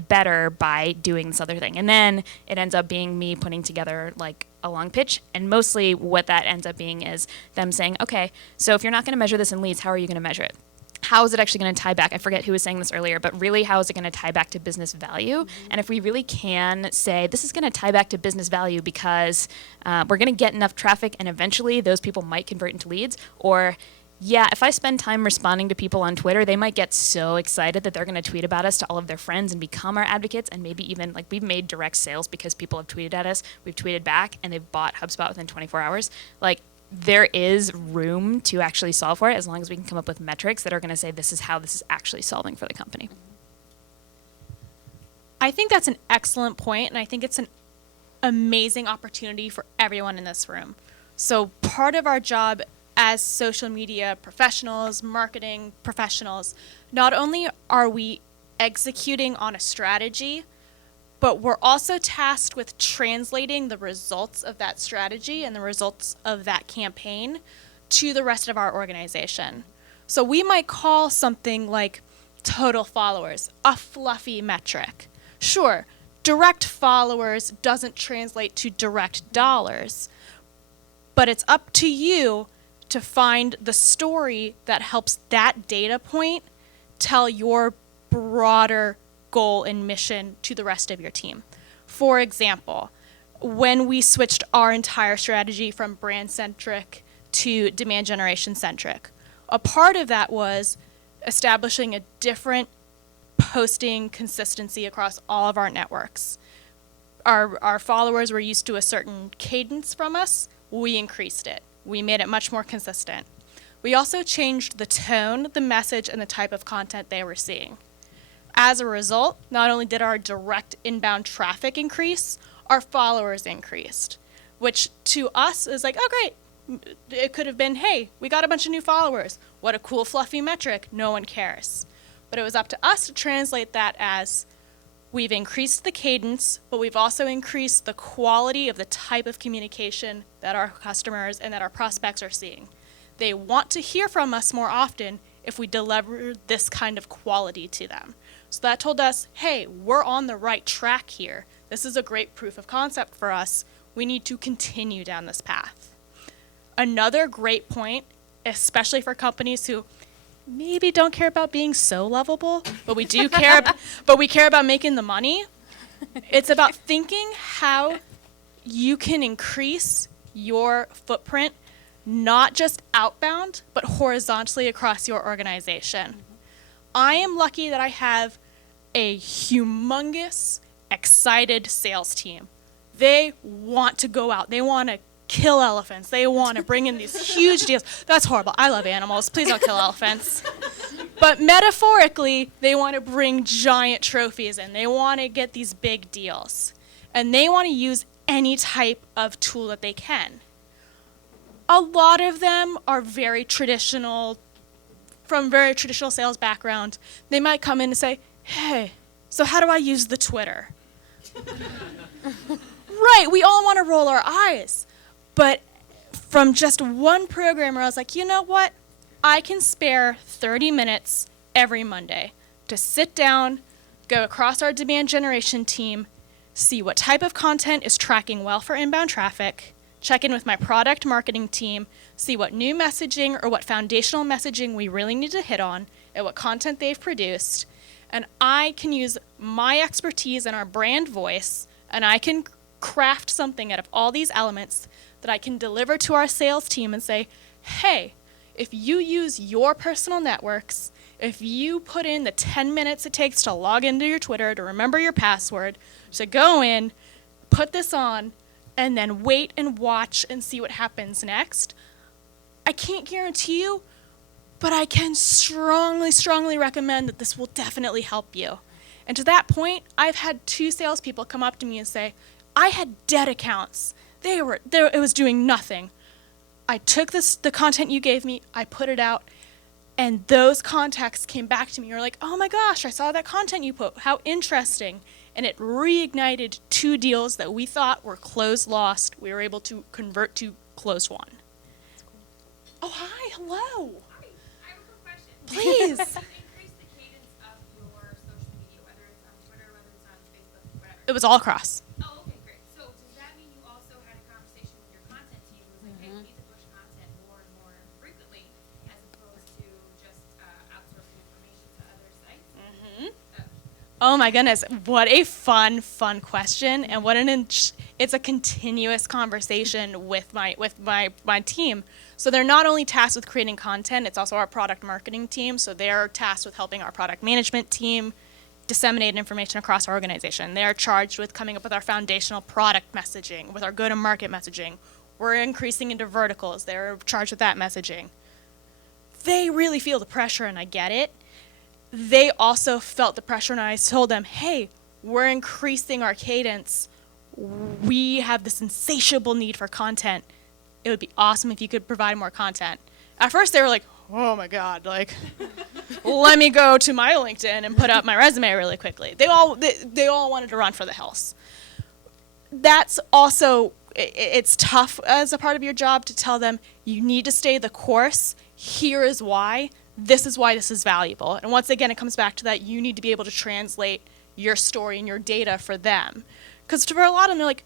doing this other thing? And then it ends up being me putting together like a long pitch. And mostly what that ends up being is them saying, okay, so if you're not going to measure this in leads, how are you going to measure it? how is it actually going to tie back? I forget who was saying this earlier, but really, how is it going to tie back to business value? And if we really can say, this is going to tie back to business value because we're going to get enough traffic and eventually those people might convert into leads, or yeah, if I spend time responding to people on Twitter, they might get so excited that they're going to tweet about us to all of their friends and become our advocates, and maybe even, like, we've made direct sales because people have tweeted at us, we've tweeted back, and they've bought HubSpot within 24 hours. Like, there is room to actually solve for it as long as we can come up with metrics that are going to say this is how this is actually solving for the company. I think that's an excellent point, and I think it's an amazing opportunity for everyone in this room. So part of our job as social media professionals, marketing professionals, not only are we executing on a strategy, but we're also tasked with translating the results of that strategy and the results of that campaign to the rest of our organization. So we might call something like total followers a fluffy metric. Sure, direct followers doesn't translate to direct dollars, but it's up to you to find the story that helps that data point tell your broader goal and mission to the rest of your team. For example, when we switched our entire strategy from brand-centric to demand generation-centric, a part of that was establishing a different posting consistency across all of our networks. Our followers were used to a certain cadence from us. We increased it. We made it much more consistent. We also changed the tone, the message, and the type of content they were seeing. As a result, not only did our direct inbound traffic increase, our followers increased, which to us is like, oh great. It could have been, hey, we got a bunch of new followers. What a cool fluffy metric. No one cares. But it was up to us to translate that as we've increased the cadence, but we've also increased the quality of the type of communication that our customers and that our prospects are seeing. They want to hear from us more often if we deliver this kind of quality to them. So that told us, hey, we're on the right track here. This is a great proof of concept for us. We need to continue down this path. Another great point, especially for companies who maybe don't care about being so lovable, but we do care, but we care about making the money. It's about thinking how you can increase your footprint, not just outbound, but horizontally across your organization. I am lucky that I have a humongous, excited sales team. They want to go out. They want to kill elephants. They want to bring in these huge deals. That's horrible. I love animals. Please don't kill elephants. But metaphorically, they want to bring giant trophies in. They want to get these big deals. And they want to use any type of tool that they can. A lot of them are very traditional, from very traditional sales background. They might come in and say, hey, so how do I use the Twitter? Right, we all want to roll our eyes. But from just one programmer, I was like, you know what? I can spare 30 minutes every Monday to sit down, go across our demand generation team, see what type of content is tracking well for inbound traffic, check in with my product marketing team, see what new messaging or what foundational messaging we really need to hit on, and what content they've produced. And I can use my expertise and our brand voice, and I can craft something out of all these elements that I can deliver to our sales team and say, hey, if you use your personal networks, if you put in the 10 minutes it takes to log into your Twitter, to remember your password, to go in, put this on, and then wait and watch and see what happens next, I can't guarantee you, but I can strongly, strongly recommend that this will definitely help you. And to that point, I've had 2 salespeople come up to me and say, I had dead accounts. It was doing nothing. I took the content you gave me, I put it out, and those contacts came back to me. You're like, oh my gosh, I saw that content you put. How interesting. And it reignited 2 deals that we thought were closed lost. We were able to convert to closed won. Oh, hi, hello. Hi, I have a quick question. Please. To increase the cadence of your social media, whether it's on Twitter, whether it's on Facebook, whatever. It was all across. Oh, okay, great. So does that mean you also had a conversation with your content team who was like, hey, we need to push content more and more frequently as opposed to just outsource Oh my goodness, what a fun question, and what it's a continuous conversation with my team. So they're not only tasked with creating content, it's also our product marketing team. So they're tasked with helping our product management team disseminate information across our organization. They are charged with coming up with our foundational product messaging, with our go-to-market messaging. We're increasing into verticals. They're charged with that messaging. They really feel the pressure, and I get it. They also felt the pressure, and I told them, hey, we're increasing our cadence. We have this insatiable need for content. It would be awesome if you could provide more content. At first, they were like, oh my God, like, let me go to my LinkedIn and put up my resume really quickly. They all wanted to run for the hills. That's also, it's tough as a part of your job to tell them, you need to stay the course. Here is why. This is why this is valuable. And once again, it comes back to that you need to be able to translate your story and your data for them. Because for a lot of them, they're like,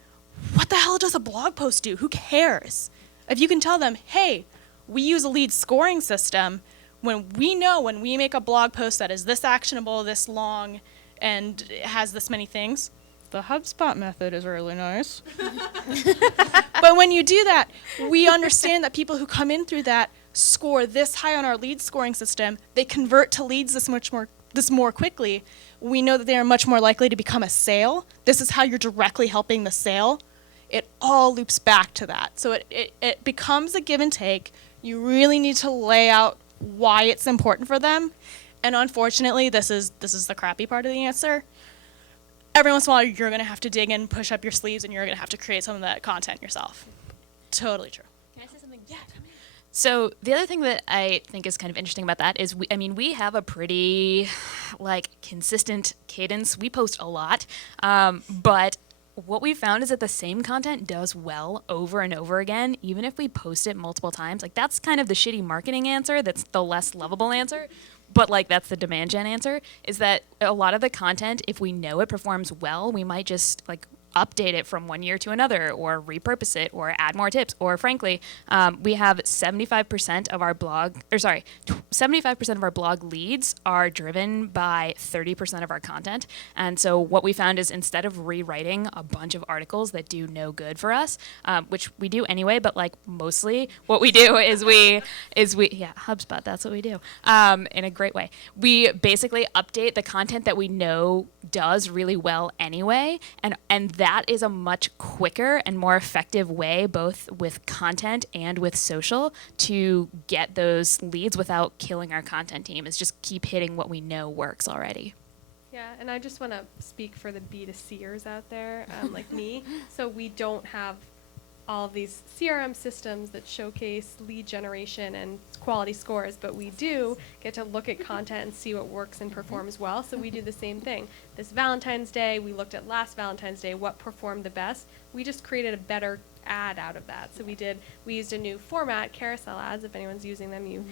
what the hell does a blog post do? Who cares? If you can tell them, hey, we use a lead scoring system, when we make a blog post that is this actionable, this long, and it has this many things, the HubSpot method is really nice. But when you do that, we understand that people who come in through that score this high on our lead scoring system, they convert to leads this more quickly. We know that they are much more likely to become a sale. This is how you're directly helping the sale. It all loops back to that. So it becomes a give and take. You really need to lay out why it's important for them. And unfortunately, this is the crappy part of the answer. Every once in a while, you're going to have to dig in, push up your sleeves, and you're going to have to create some of that content yourself. Totally true. Can I say something? Yeah, come in. So the other thing that I think is kind of interesting about that is, we have a pretty, consistent cadence. We post a lot, but what we found is that the same content does well over and over again, even if we post it multiple times. Like, that's kind of the shitty marketing answer. That's the less lovable answer. But, that's the demand gen answer, is that a lot of the content, if we know it performs well, we might just, update it from one year to another, or repurpose it, or add more tips. Or frankly, we have 75% of our blog, 75% of our blog leads are driven by 30% of our content. And so what we found is, instead of rewriting a bunch of articles that do no good for us, which we do anyway, but mostly what we do is HubSpot, that's what we do, in a great way. We basically update the content that we know does really well anyway, and that is a much quicker and more effective way, both with content and with social, to get those leads without killing our content team, is just keep hitting what we know works already. Yeah, and I just want to speak for the B2Cers out there, like me. So we don't have all of these CRM systems that showcase lead generation and quality scores, but we do get to look at content and see what works and performs well. So we do the same thing. This Valentine's Day, we looked at last Valentine's Day, what performed the best. We just created a better ad out of that. So we used a new format, carousel ads. If anyone's using them, you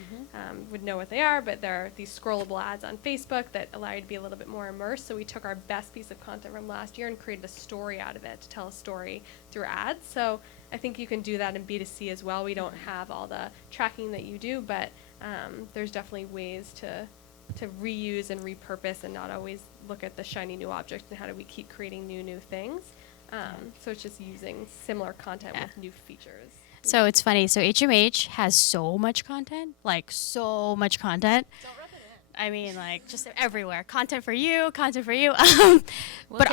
would know what they are, but they're these scrollable ads on Facebook that allow you to be a little bit more immersed. So we took our best piece of content from last year and created a story out of it to tell a story through ads. So I think you can do that in B2C as well. We don't have all the tracking that you do, but there's definitely ways to reuse and repurpose and not always look at the shiny new object and how do we keep creating new things. So it's just using similar content with new features. So it's funny. So HMH has so much content, so much content. Don't rub it in. I mean, just everywhere. Content for you, content for you. But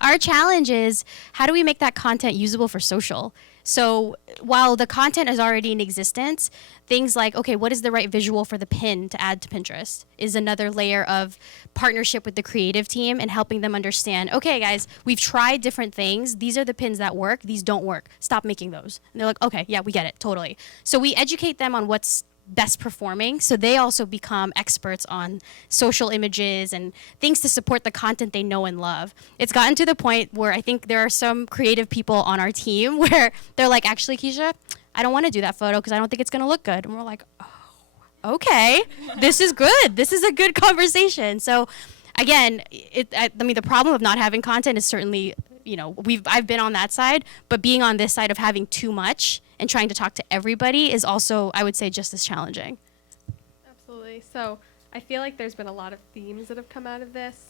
our challenge is, how do we make that content usable for social? So while the content is already in existence, things like, okay, what is the right visual for the pin to add to Pinterest is another layer of partnership with the creative team and helping them understand, okay, guys, we've tried different things. These are the pins that work. These don't work. Stop making those. And they're like, okay, yeah, we get it, totally. So we educate them on what's best performing, so they also become experts on social images and things to support the content they know and love. It's gotten to the point where I think there are some creative people on our team where they're like, actually, Keisha, I don't want to do that photo because I don't think it's going to look good. And we're like, oh, okay, this is good. This is a good conversation. So again, the problem of not having content is certainly, I've been on that side, but being on this side of having too much and trying to talk to everybody is also, I would say, just as challenging. Absolutely. So I feel like there's been a lot of themes that have come out of this.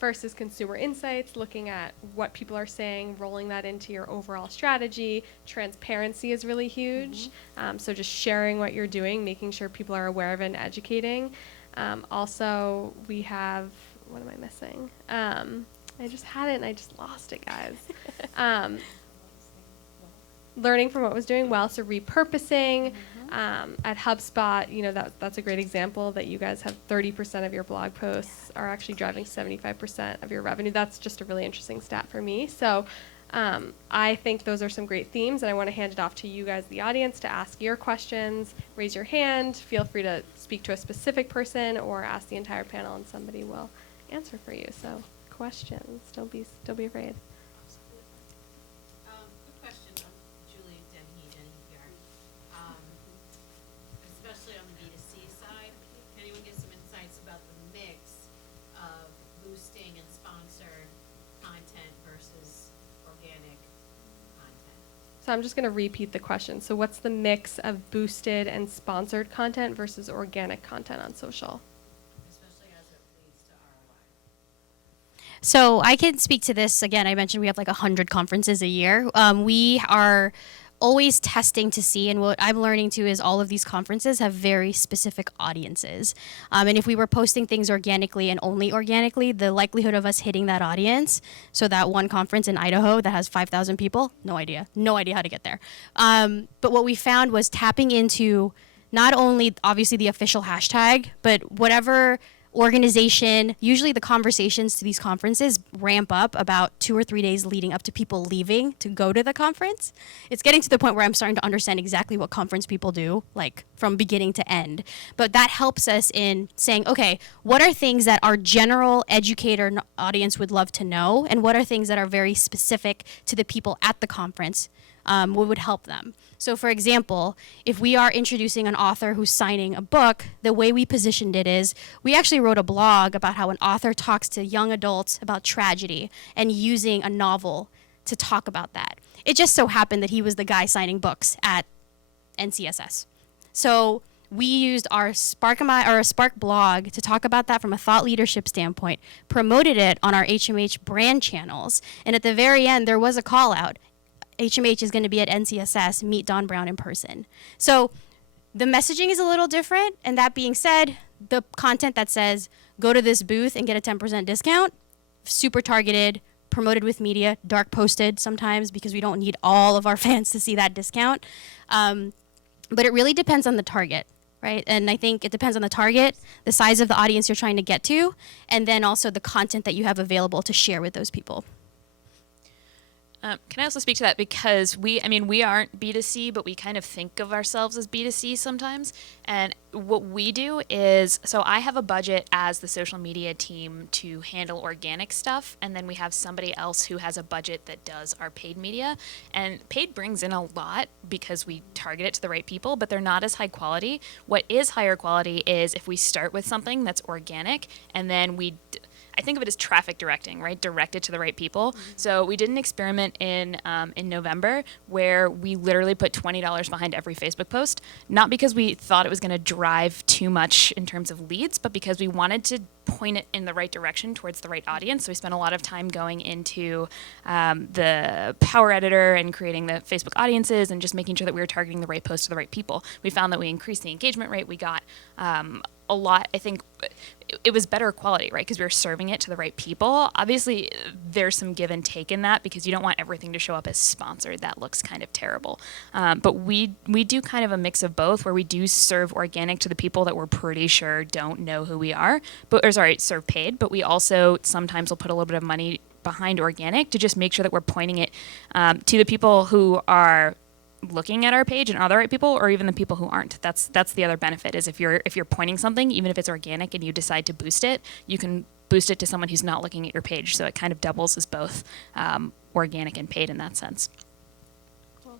First is consumer insights, looking at what people are saying, rolling that into your overall strategy. Transparency is really huge. So just sharing what you're doing, making sure people are aware of it and educating. Also, we have, what am I missing? I just had it and I just lost it, guys. Learning from what was doing well, so repurposing. At HubSpot, you know, that's a great example that you guys have 30% of your blog posts are actually driving 75% of your revenue. That's just a really interesting stat for me. So I think those are some great themes, and I want to hand it off to you guys, the audience, to ask your questions. Raise your hand. Feel free to speak to a specific person or ask the entire panel, and somebody will answer for you. So questions, don't be afraid. Quick question, Julie Dennehy here. Especially on the B2C side, can anyone give some insights about the mix of boosting and sponsored content versus organic content? So I'm just going to repeat the question. So what's the mix of boosted and sponsored content versus organic content on social? Especially as it leads to ROI. So I can speak to this. Again, I mentioned we have like 100 conferences a year. We are always testing to see, and what I'm learning too is all of these conferences have very specific audiences. And if we were posting things organically and only organically, the likelihood of us hitting that audience, so that one conference in Idaho that has 5,000 people, no idea how to get there. But what we found was tapping into not only obviously the official hashtag, but whatever organization, usually the conversations to these conferences ramp up about 2 or 3 days leading up to people leaving to go to the conference. It's getting to the point where I'm starting to understand exactly what conference people do, like from beginning to end. But that helps us in saying, okay, what are things that our general educator audience would love to know, and what are things that are very specific to the people at the conference? What would help them. So for example, if we are introducing an author who's signing a book, the way we positioned it is, we actually wrote a blog about how an author talks to young adults about tragedy and using a novel to talk about that. It just so happened that he was the guy signing books at NCSS. So we used our Spark blog to talk about that from a thought leadership standpoint, promoted it on our HMH brand channels, and at the very end, there was a call out. HMH is going to be at NCSS, meet Don Brown in person. So the messaging is a little different, and that being said, the content that says, go to this booth and get a 10% discount, super targeted, promoted with media, dark posted sometimes because we don't need all of our fans to see that discount. But it really depends on the target, right? And I think it depends on the target, the size of the audience you're trying to get to, and then also the content that you have available to share with those people. Can I also speak to that, because we aren't B2C, but we kind of think of ourselves as B2C sometimes. And what we do is, so I have a budget as the social media team to handle organic stuff, and then we have somebody else who has a budget that does our paid media. And paid brings in a lot because we target it to the right people, but they're not as high quality. What is higher quality is if we start with something that's organic, and then I think of it as traffic directing, right? Direct it to the right people. Mm-hmm. So we did an experiment in November where we literally put $20 behind every Facebook post, not because we thought it was going to drive too much in terms of leads, but because we wanted to point it in the right direction towards the right audience. So we spent a lot of time going into the Power Editor and creating the Facebook audiences and just making sure that we were targeting the right posts to the right people. We found that we increased the engagement rate. We got a lot, I think it was better quality, right? Because we were serving it to the right people. Obviously, there's some give and take in that because you don't want everything to show up as sponsored. That looks kind of terrible. But we do kind of a mix of both, where we do serve organic to the people that we're pretty sure don't know who we are, serve paid. But we also sometimes will put a little bit of money behind organic to just make sure that we're pointing it to the people who are looking at our page and are the right people, or even the people who aren't. That's the other benefit, is if you're pointing something, even if it's organic and you decide to boost it, you can boost it to someone who's not looking at your page. So it kind of doubles as both organic and paid in that sense. Cool.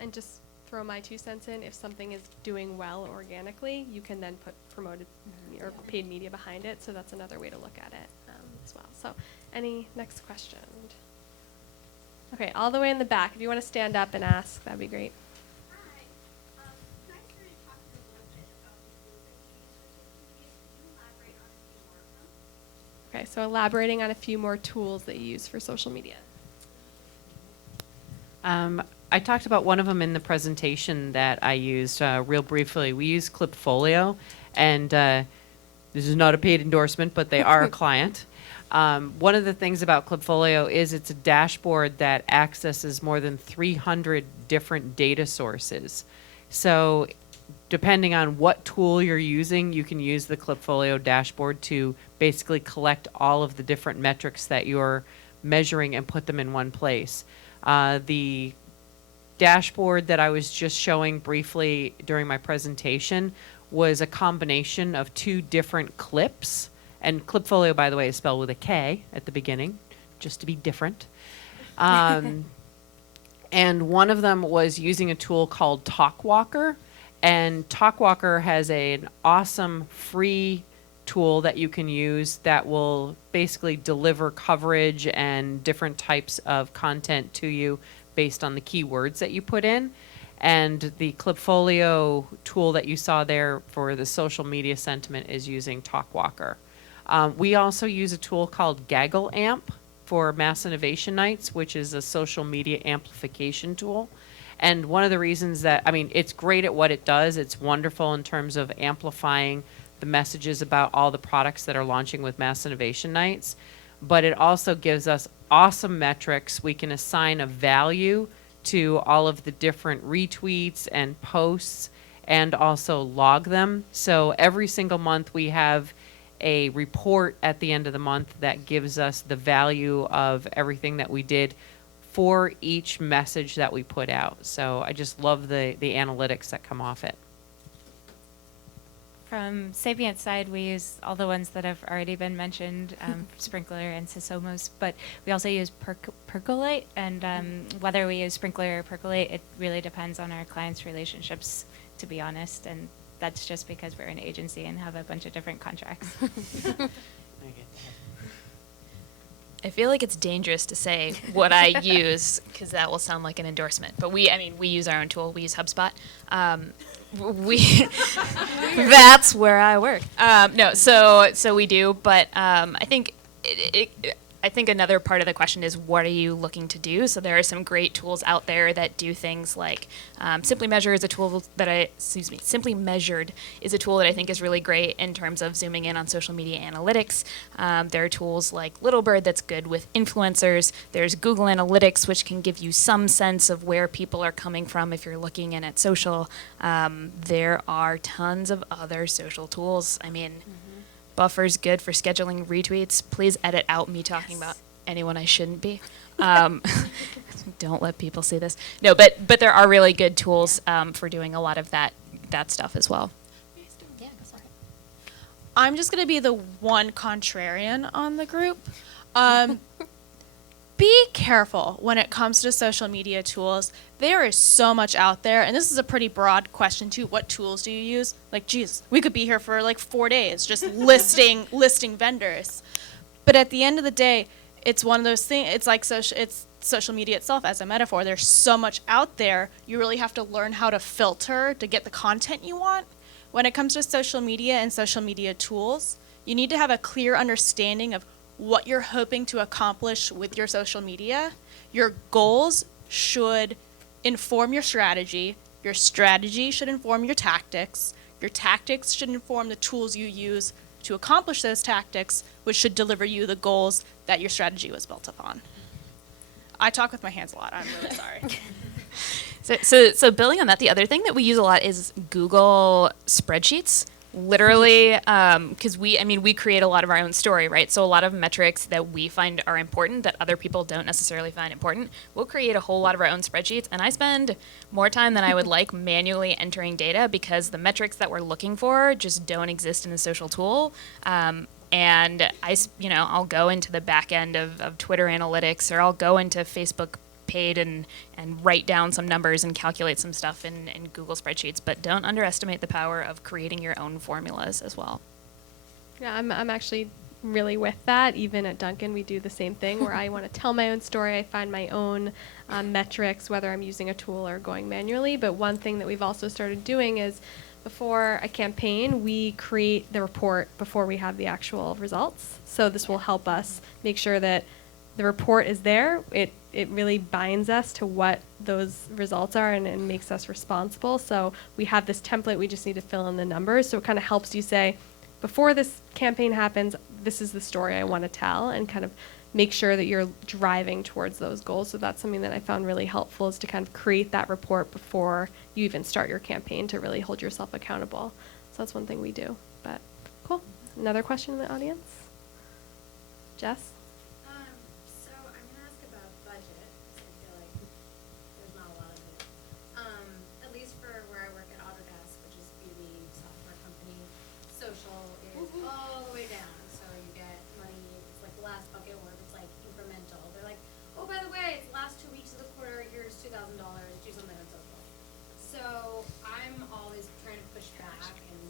And just throw my 2 cents in. If something is doing well organically, you can then put promoted or paid media behind it. So that's another way to look at it as well. So any next question? Okay, all the way in the back. If you want to stand up and ask, that'd be great. Hi. Can I start talking a little bit about the tools that you use for social media? Can you elaborate on a few more of them? Okay, so elaborating on a few more tools that you use for social media. I talked about one of them in the presentation that I used real briefly. We use Clipfolio, and this is not a paid endorsement, but they are a client. One of the things about Clipfolio is it's a dashboard that accesses more than 300 different data sources. So depending on what tool you're using, you can use the Clipfolio dashboard to basically collect all of the different metrics that you're measuring and put them in one place. The dashboard that I was just showing briefly during my presentation was a combination of two different clips. And Clipfolio, by the way, is spelled with a K at the beginning, just to be different. And one of them was using a tool called TalkWalker. And TalkWalker has an awesome free tool that you can use that will basically deliver coverage and different types of content to you based on the keywords that you put in. And the Clipfolio tool that you saw there for the social media sentiment is using TalkWalker. We also use a tool called Gaggle Amp for Mass Innovation Nights, which is a social media amplification tool. And one of the reasons that, I mean, it's great at what it does. It's wonderful in terms of amplifying the messages about all the products that are launching with Mass Innovation Nights. But it also gives us awesome metrics. We can assign a value to all of the different retweets and posts and also log them. So every single month we have a report at the end of the month that gives us the value of everything that we did for each message that we put out. So I just love the analytics that come off it. From Sapient's side, we use all the ones that have already been mentioned, Sprinkler and Sysomos, but we also use Percolate, and whether we use Sprinkler or Percolate, it really depends on our clients' relationships, to be honest, and that's just because we're an agency and have a bunch of different contracts. I feel like it's dangerous to say what I use because that will sound like an endorsement. But we use our own tool. We use HubSpot. That's where I work. So we do. But I think I think another part of the question is, what are you looking to do? So there are some great tools out there that do things like Simply Measure is a tool that Simply Measured is a tool that I think is really great in terms of zooming in on social media analytics. There are tools like Littlebird that's good with influencers. There's Google Analytics, which can give you some sense of where people are coming from if you're looking in at social. There are tons of other social tools. I mean, Buffer's good for scheduling retweets. Please edit out me talking about anyone I shouldn't be. Don't let people see this. No, but there are really good tools for doing a lot of that stuff as well. I'm just going to be the one contrarian on the group. Be careful when it comes to social media tools. There is so much out there, and this is a pretty broad question too. What tools do you use? Like, geez, we could be here for like 4 days just listing vendors. But at the end of the day, it's one of those things. It's like social media itself as a metaphor. There's so much out there. You really have to learn how to filter to get the content you want. When it comes to social media and social media tools, you need to have a clear understanding of what you're hoping to accomplish with your social media. Your goals should inform your strategy should inform your tactics should inform the tools you use to accomplish those tactics, which should deliver you the goals that your strategy was built upon. I talk with my hands a lot, I'm really sorry. So building on that, the other thing that we use a lot is Google spreadsheets. Literally, because we create a lot of our own story, right? So a lot of metrics that we find are important that other people don't necessarily find important, we'll create a whole lot of our own spreadsheets. And I spend more time than I would like manually entering data because the metrics that we're looking for just don't exist in a social tool. And I'll go into the back end of Twitter analytics, or I'll go into Facebook paid and write down some numbers and calculate some stuff in Google spreadsheets, but don't underestimate the power of creating your own formulas as well. Yeah, I'm actually really with that. Even at Duncan, we do the same thing where I want to tell my own story. I find my own metrics, whether I'm using a tool or going manually. But one thing that we've also started doing is before a campaign, we create the report before we have the actual results. So this will help us make sure that the report is there. It really binds us to what those results are and makes us responsible. So we have this template, we just need to fill in the numbers. So it kind of helps you say, before this campaign happens, this is the story I want to tell, and kind of make sure that you're driving towards those goals. So that's something that I found really helpful, is to kind of create that report before you even start your campaign to really hold yourself accountable. So that's one thing we do. But cool. Another question in the audience? Jess? So I'm gonna ask about budget, because I feel like there's not a lot of it. At least for where I work at Autodesk, which is B2B software company, social is all the way down. So you get money, it's like the last bucket, or it's like incremental. They're like, oh, by the way, it's the last 2 weeks of the quarter, here's $2,000, do something on social. So I'm always trying to push back and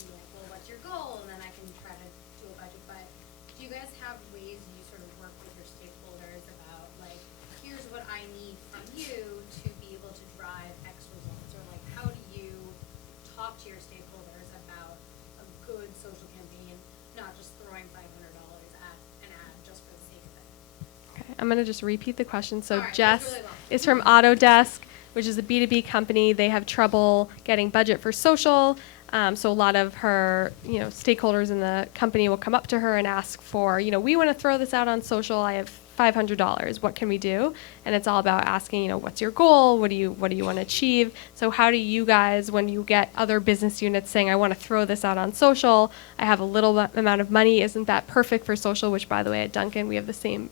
be like, well, what's your goal? And then I can try to do a budget. But do you guys have ways you sort of work with your stakeholders about, like, here's what I need from you to be able to drive X results? Or like, how do you talk to your stakeholders about a good social campaign, not just throwing $500 at an ad just for the sake of it? Okay, I'm going to just repeat the question. So All right, Jess that's really long. is from Autodesk, which is a B2B company. They have trouble getting budget for social. So a lot of her, stakeholders in the company will come up to her and ask for, we want to throw this out on social. I have $500. What can we do? And it's all about asking, what's your goal? What do you want to achieve? So how do you guys, when you get other business units saying, I want to throw this out on social, I have a little amount of money, isn't that perfect for social? Which, by the way, at Duncan we have the same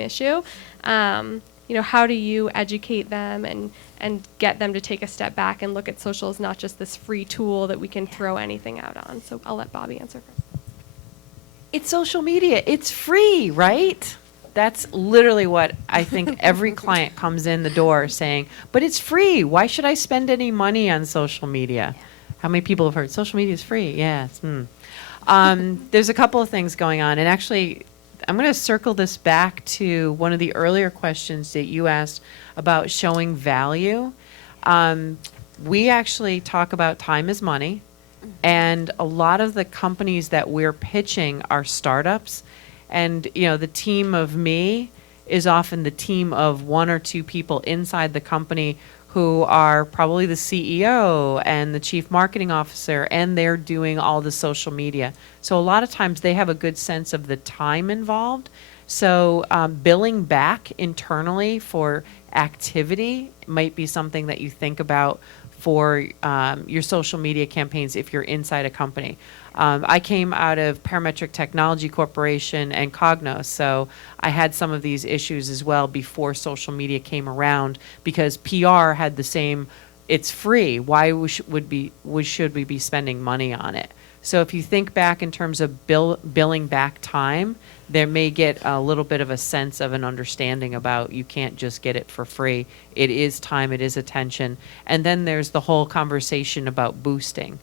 issue. How do you educate them and get them to take a step back and look at social as not just this free tool that we can throw anything out on? So I'll let Bobby answer first. It's social media. It's free, right? That's literally what I think every client comes in the door saying, but it's free. Why should I spend any money on social media? How many people have heard social media is free? Yes. There's a couple of things going on. And actually, I'm going to circle this back to one of the earlier questions that you asked about showing value. We actually talk about time is money. And a lot of the companies that we're pitching are startups. And, the team of me is often the team of one or two people inside the company who are probably the CEO and the chief marketing officer, and they're doing all the social media. So a lot of times they have a good sense of the time involved. So billing back internally for activity might be something that you think about for your social media campaigns if you're inside a company. I came out of Parametric Technology Corporation and Cognos, so I had some of these issues as well before social media came around, because PR had the same, it's free, why should we be spending money on it? So if you think back in terms of billing back time, there may get a little bit of a sense of an understanding about you can't just get it for free. It is time, it is attention. And then there's the whole conversation about boosting.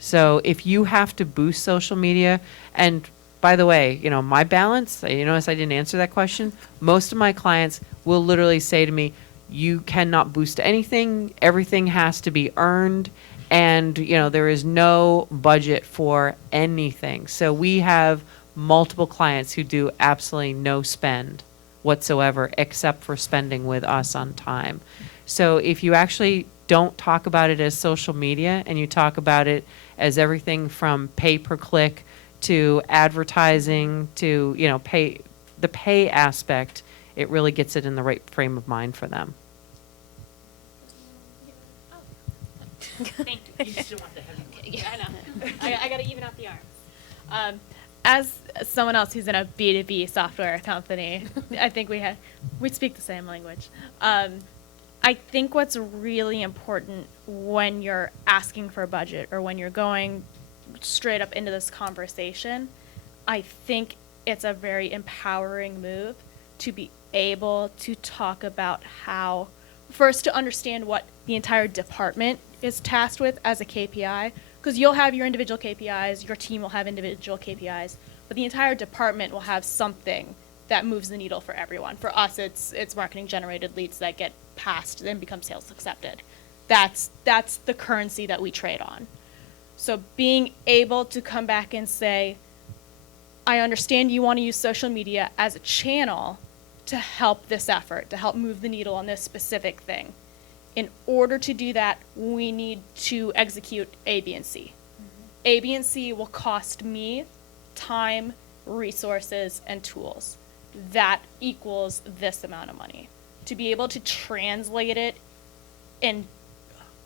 So if you have to boost social media, and by the way, my balance, you notice I didn't answer that question. Most of my clients will literally say to me, you cannot boost anything. Everything has to be earned. And, there is no budget for anything. So we have multiple clients who do absolutely no spend whatsoever except for spending with us on time. So if you actually don't talk about it as social media and you talk about it as everything from pay per click to advertising to, the pay aspect, it really gets it in the right frame of mind for them. Thank you. You still want the heavy one. Yeah, I know. I got to even out the arms. As someone else who's in a B2B software company, I think we speak the same language. I think what's really important when you're asking for a budget or when you're going straight up into this conversation, I think it's a very empowering move to be able to talk about how, first to understand what the entire department is tasked with as a KPI, because you'll have your individual KPIs, your team will have individual KPIs, but the entire department will have something that moves the needle for everyone. For us, it's marketing generated leads that get passed, then become sales accepted. That's the currency that we trade on. So being able to come back and say, I understand you want to use social media as a channel to help this effort, to help move the needle on this specific thing. In order to do that, we need to execute A, B, and C. A, B, and C will cost me time, resources, and tools. That equals this amount of money. To be able to translate it and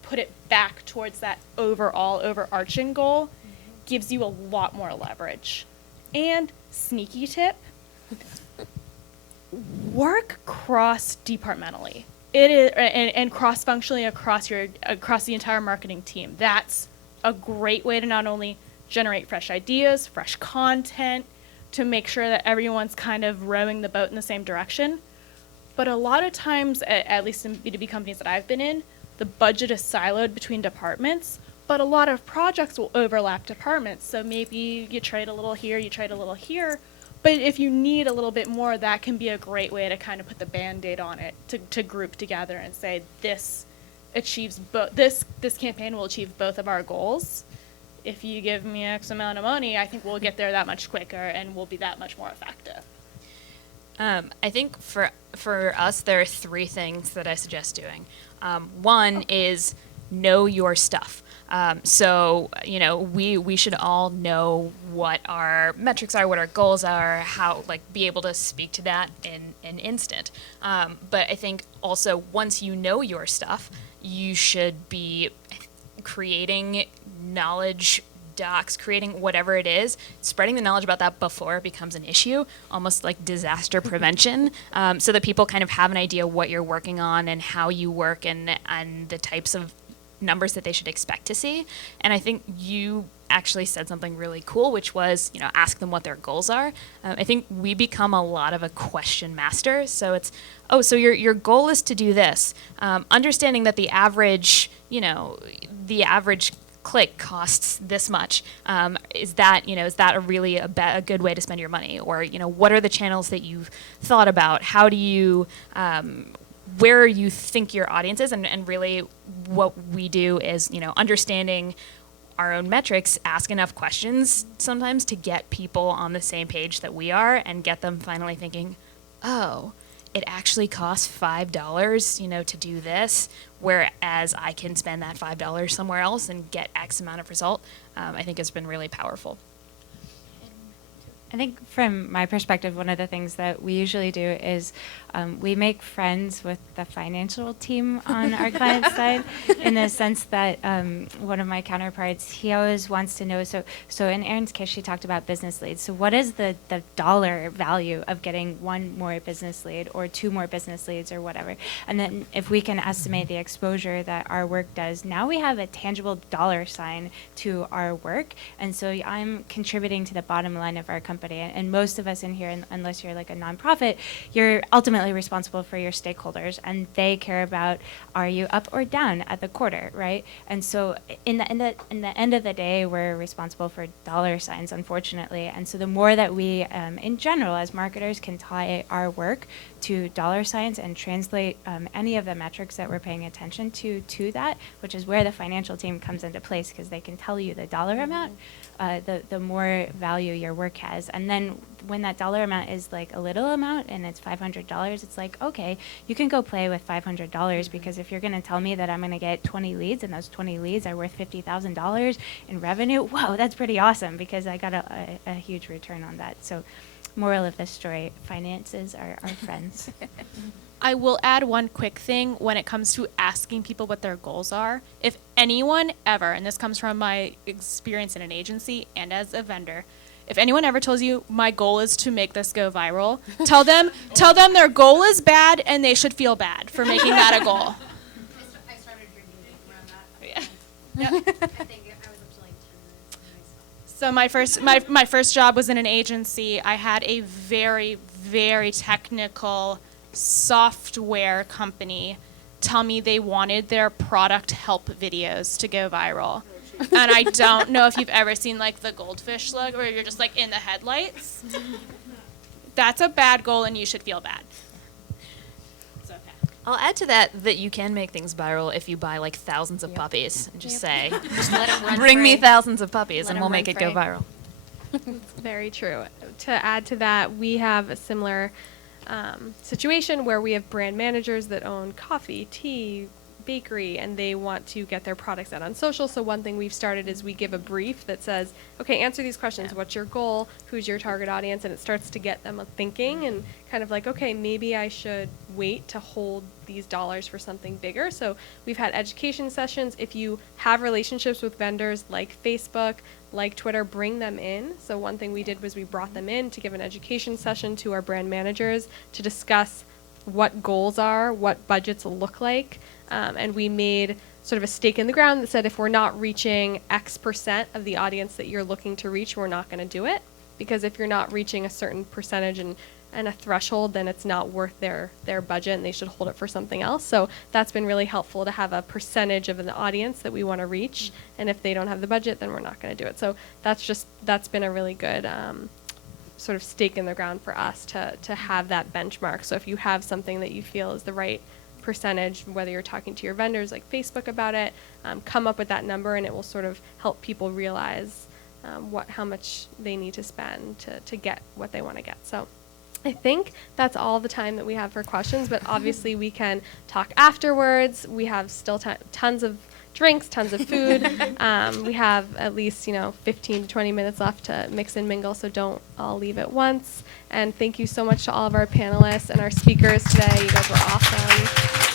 put it back towards that overall overarching goal gives you a lot more leverage. And sneaky tip, work cross-departmentally. It is, and cross-functionally across the entire marketing team. That's a great way to not only generate fresh ideas, fresh content, to make sure that everyone's kind of rowing the boat in the same direction. But a lot of times, at least in B2B companies that I've been in, the budget is siloed between departments, but a lot of projects will overlap departments. So maybe you trade a little here, you trade a little here. But if you need a little bit more, that can be a great way to kind of put the Band-Aid on it, to group together and say, this achieves this campaign will achieve both of our goals. If you give me X amount of money, I think we'll get there that much quicker and we'll be that much more effective. I think for us, there are 3 things that I suggest doing. One is know your stuff. So, you know, we should all know what our metrics are, what our goals are, how, like, be able to speak to that in an instant. But I think also once you know your stuff, you should be creating knowledge docs, creating whatever it is, spreading the knowledge about that before it becomes an issue, almost like disaster prevention, so that people kind of have an idea what you're working on and how you work and the types of numbers that they should expect to see. And I think you actually said something really cool, which was, you know, ask them what their goals are. I think we become a lot of a question master. So it's, oh, so your goal is to do this. Understanding that the average click costs this much. Is that a really a good way to spend your money? Or, you know, what are the channels that you've thought about? How do you, where you think your audience is? And really what we do is, you know, understanding our own metrics, ask enough questions sometimes to get people on the same page that we are and get them finally thinking, oh, it actually costs $5, you know, to do this, whereas I can spend that $5 somewhere else and get X amount of result. I think it's been really powerful. I think from my perspective, one of the things that we usually do is we make friends with the financial team on our client side, in the sense that one of my counterparts, he always wants to know, so in Erin's case, she talked about business leads. So what is the dollar value of getting 1 more business lead or 2 more business leads or whatever? And then if we can estimate the exposure that our work does, now we have a tangible dollar sign to our work. And so I'm contributing to the bottom line of our company. And most of us in here, unless you're like a nonprofit, you're ultimately responsible for your stakeholders, and they care about, are you up or down at the quarter, right? And so in the end of the day, we're responsible for dollar signs, unfortunately. And so the more that we, in general, as marketers, can tie our work to dollar signs and translate any of the metrics that we're paying attention to that, which is where the financial team comes into place, because they can tell you the dollar amount, the more value your work has. And then when that dollar amount is like a little amount and it's $500, it's like, okay, you can go play with $500, because if you're going to tell me that I'm going to get 20 leads and those 20 leads are worth $50,000 in revenue, whoa, that's pretty awesome, because I got a huge return on that. So moral of the story, finances are our friends. I will add one quick thing when it comes to asking people what their goals are. If anyone ever, and this comes from my experience in an agency and as a vendor, if anyone ever tells you my goal is to make this go viral, tell them their goal is bad and they should feel bad for making that a goal. I started drinking around that. Yeah. I think I was up to like 10 minutes. So my first job was in an agency. I had a very, very technical software company tell me they wanted their product help videos to go viral. And I don't know if you've ever seen like the goldfish look where you're just like in the headlights. That's a bad goal and you should feel bad. It's okay. I'll add to that you can make things viral if you buy like thousands of puppies and just say, Just let it run bring me free. thousands of puppies Let and 'em we'll run make it go free. viral. Very true. To add to that, we have a similar situation where we have brand managers that own coffee, tea, bakery, and they want to get their products out on social. So one thing we've started is we give a brief that says, okay, answer these questions. What's your goal? Who's your target audience? And it starts to get them thinking and kind of like, okay, maybe I should wait to hold these dollars for something bigger. So we've had education sessions. If you have relationships with vendors like Facebook, like Twitter, bring them in. So one thing we did was we brought them in to give an education session to our brand managers to discuss what goals are, what budgets look like, and we made sort of a stake in the ground that said if we're not reaching X percent of the audience that you're looking to reach, we're not going to do it. Because if you're not reaching a certain percentage and a threshold, then it's not worth their budget and they should hold it for something else. So that's been really helpful to have a percentage of an audience that we want to reach. And if they don't have the budget, then we're not going to do it. So that's been a really good sort of stake in the ground for us to have that benchmark. So if you have something that you feel is the right percentage, whether you're talking to your vendors like Facebook about it, come up with that number and it will sort of help people realize how much they need to spend to get what they want to get. So I think that's all the time that we have for questions, but obviously we can talk afterwards. We have still tons of drinks, tons of food. We have at least 15 to 20 minutes left to mix and mingle, so don't all leave at once. And thank you so much to all of our panelists and our speakers today. You guys were awesome.